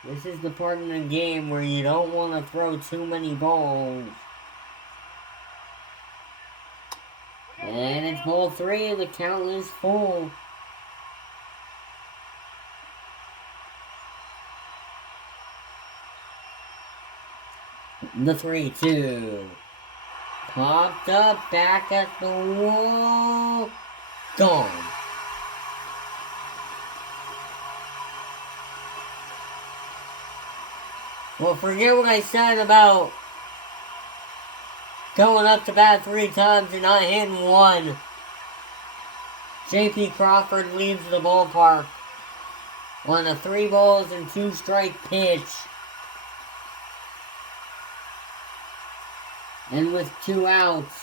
This is the part in the game where you don't want to throw too many balls. And it's ball 3, the count is full. The 3-2. Popped up, back at the wall. Gone. Well, forget what I said about going up to bat 3 times and not hitting 1. J.P. Crawford leaves the ballpark on a 3 balls and 2 strike pitch. And with 2 outs,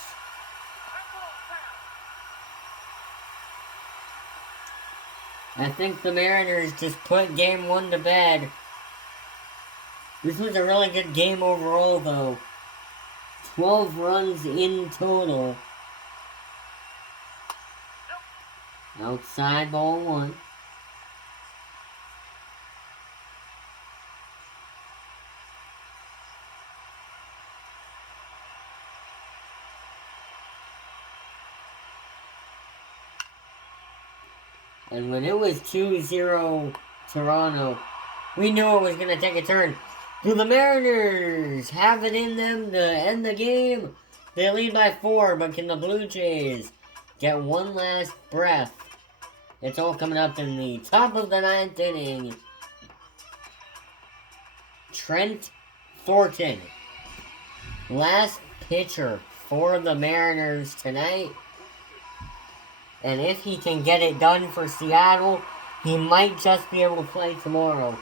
I think the Mariners just put game 1 to bed. This was a really good game overall, though. 12 runs in total. Outside ball 1. And when it was 2-0 Toronto, we knew it was going to take a turn. Do the Mariners have it in them to end the game? They lead by 4, but can the Blue Jays get one last breath? It's all coming up in the top of the 9th inning. Trent Thornton, last pitcher for the Mariners tonight. And if he can get it done for Seattle, he might just be able to play tomorrow.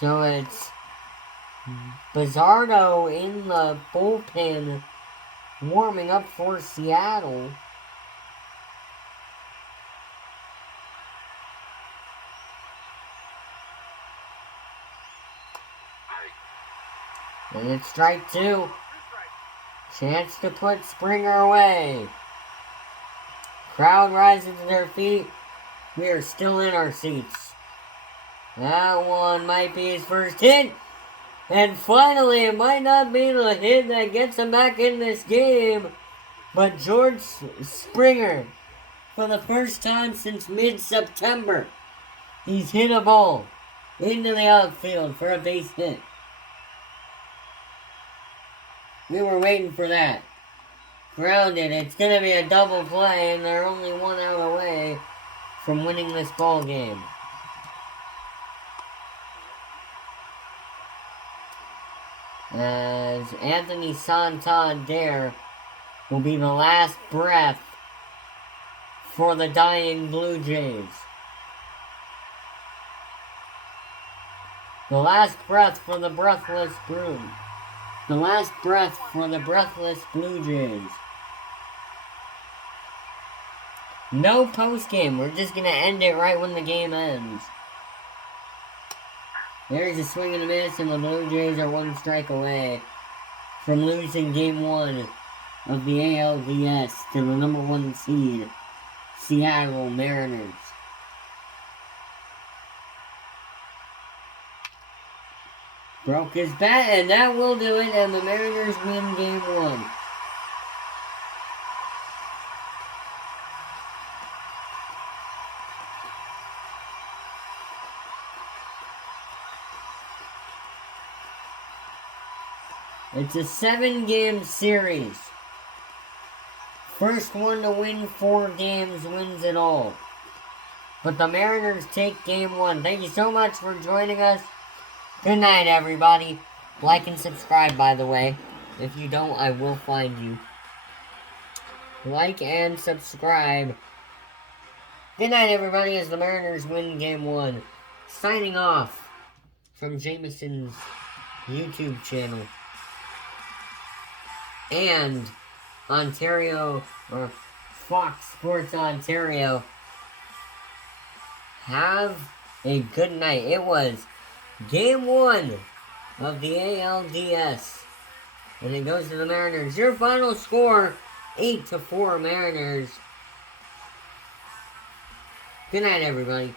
So it's Bizzardo in the bullpen warming up for Seattle. And it's strike 2. Chance to put Springer away. Crowd rises to their feet. We are still in our seats. That one might be his first hit. And finally, it might not be the hit that gets him back in this game. But George Springer, for the first time since mid-September, he's hit a ball into the outfield for a base hit. We were waiting for that. Grounded. It's going to be a double play, and they're only 1 out away from winning this ball game. As Anthony Santander will be the last breath for the dying Blue Jays. The last breath for the breathless Bruins. The last breath for the breathless Blue Jays. No postgame. We're just going to end it right when the game ends. There's a swing and a miss, and the Blue Jays are 1 strike away from losing game 1 of the ALDS to the number 1 seed, Seattle Mariners. Broke his bat, and that will do it, and the Mariners win game 1. It's a 7-game series. First one to win 4 games wins it all. But the Mariners take game 1. Thank you so much for joining us. Good night, everybody. Like and subscribe, by the way. If you don't, I will find you. Like and subscribe. Good night, everybody, as the Mariners win game 1. Signing off from Jameson's YouTube channel. And Ontario, or Fox Sports Ontario. Have a good night. It was game 1 of the ALDS. And it goes to the Mariners. Your final score, 8-4 Mariners. Good night, everybody.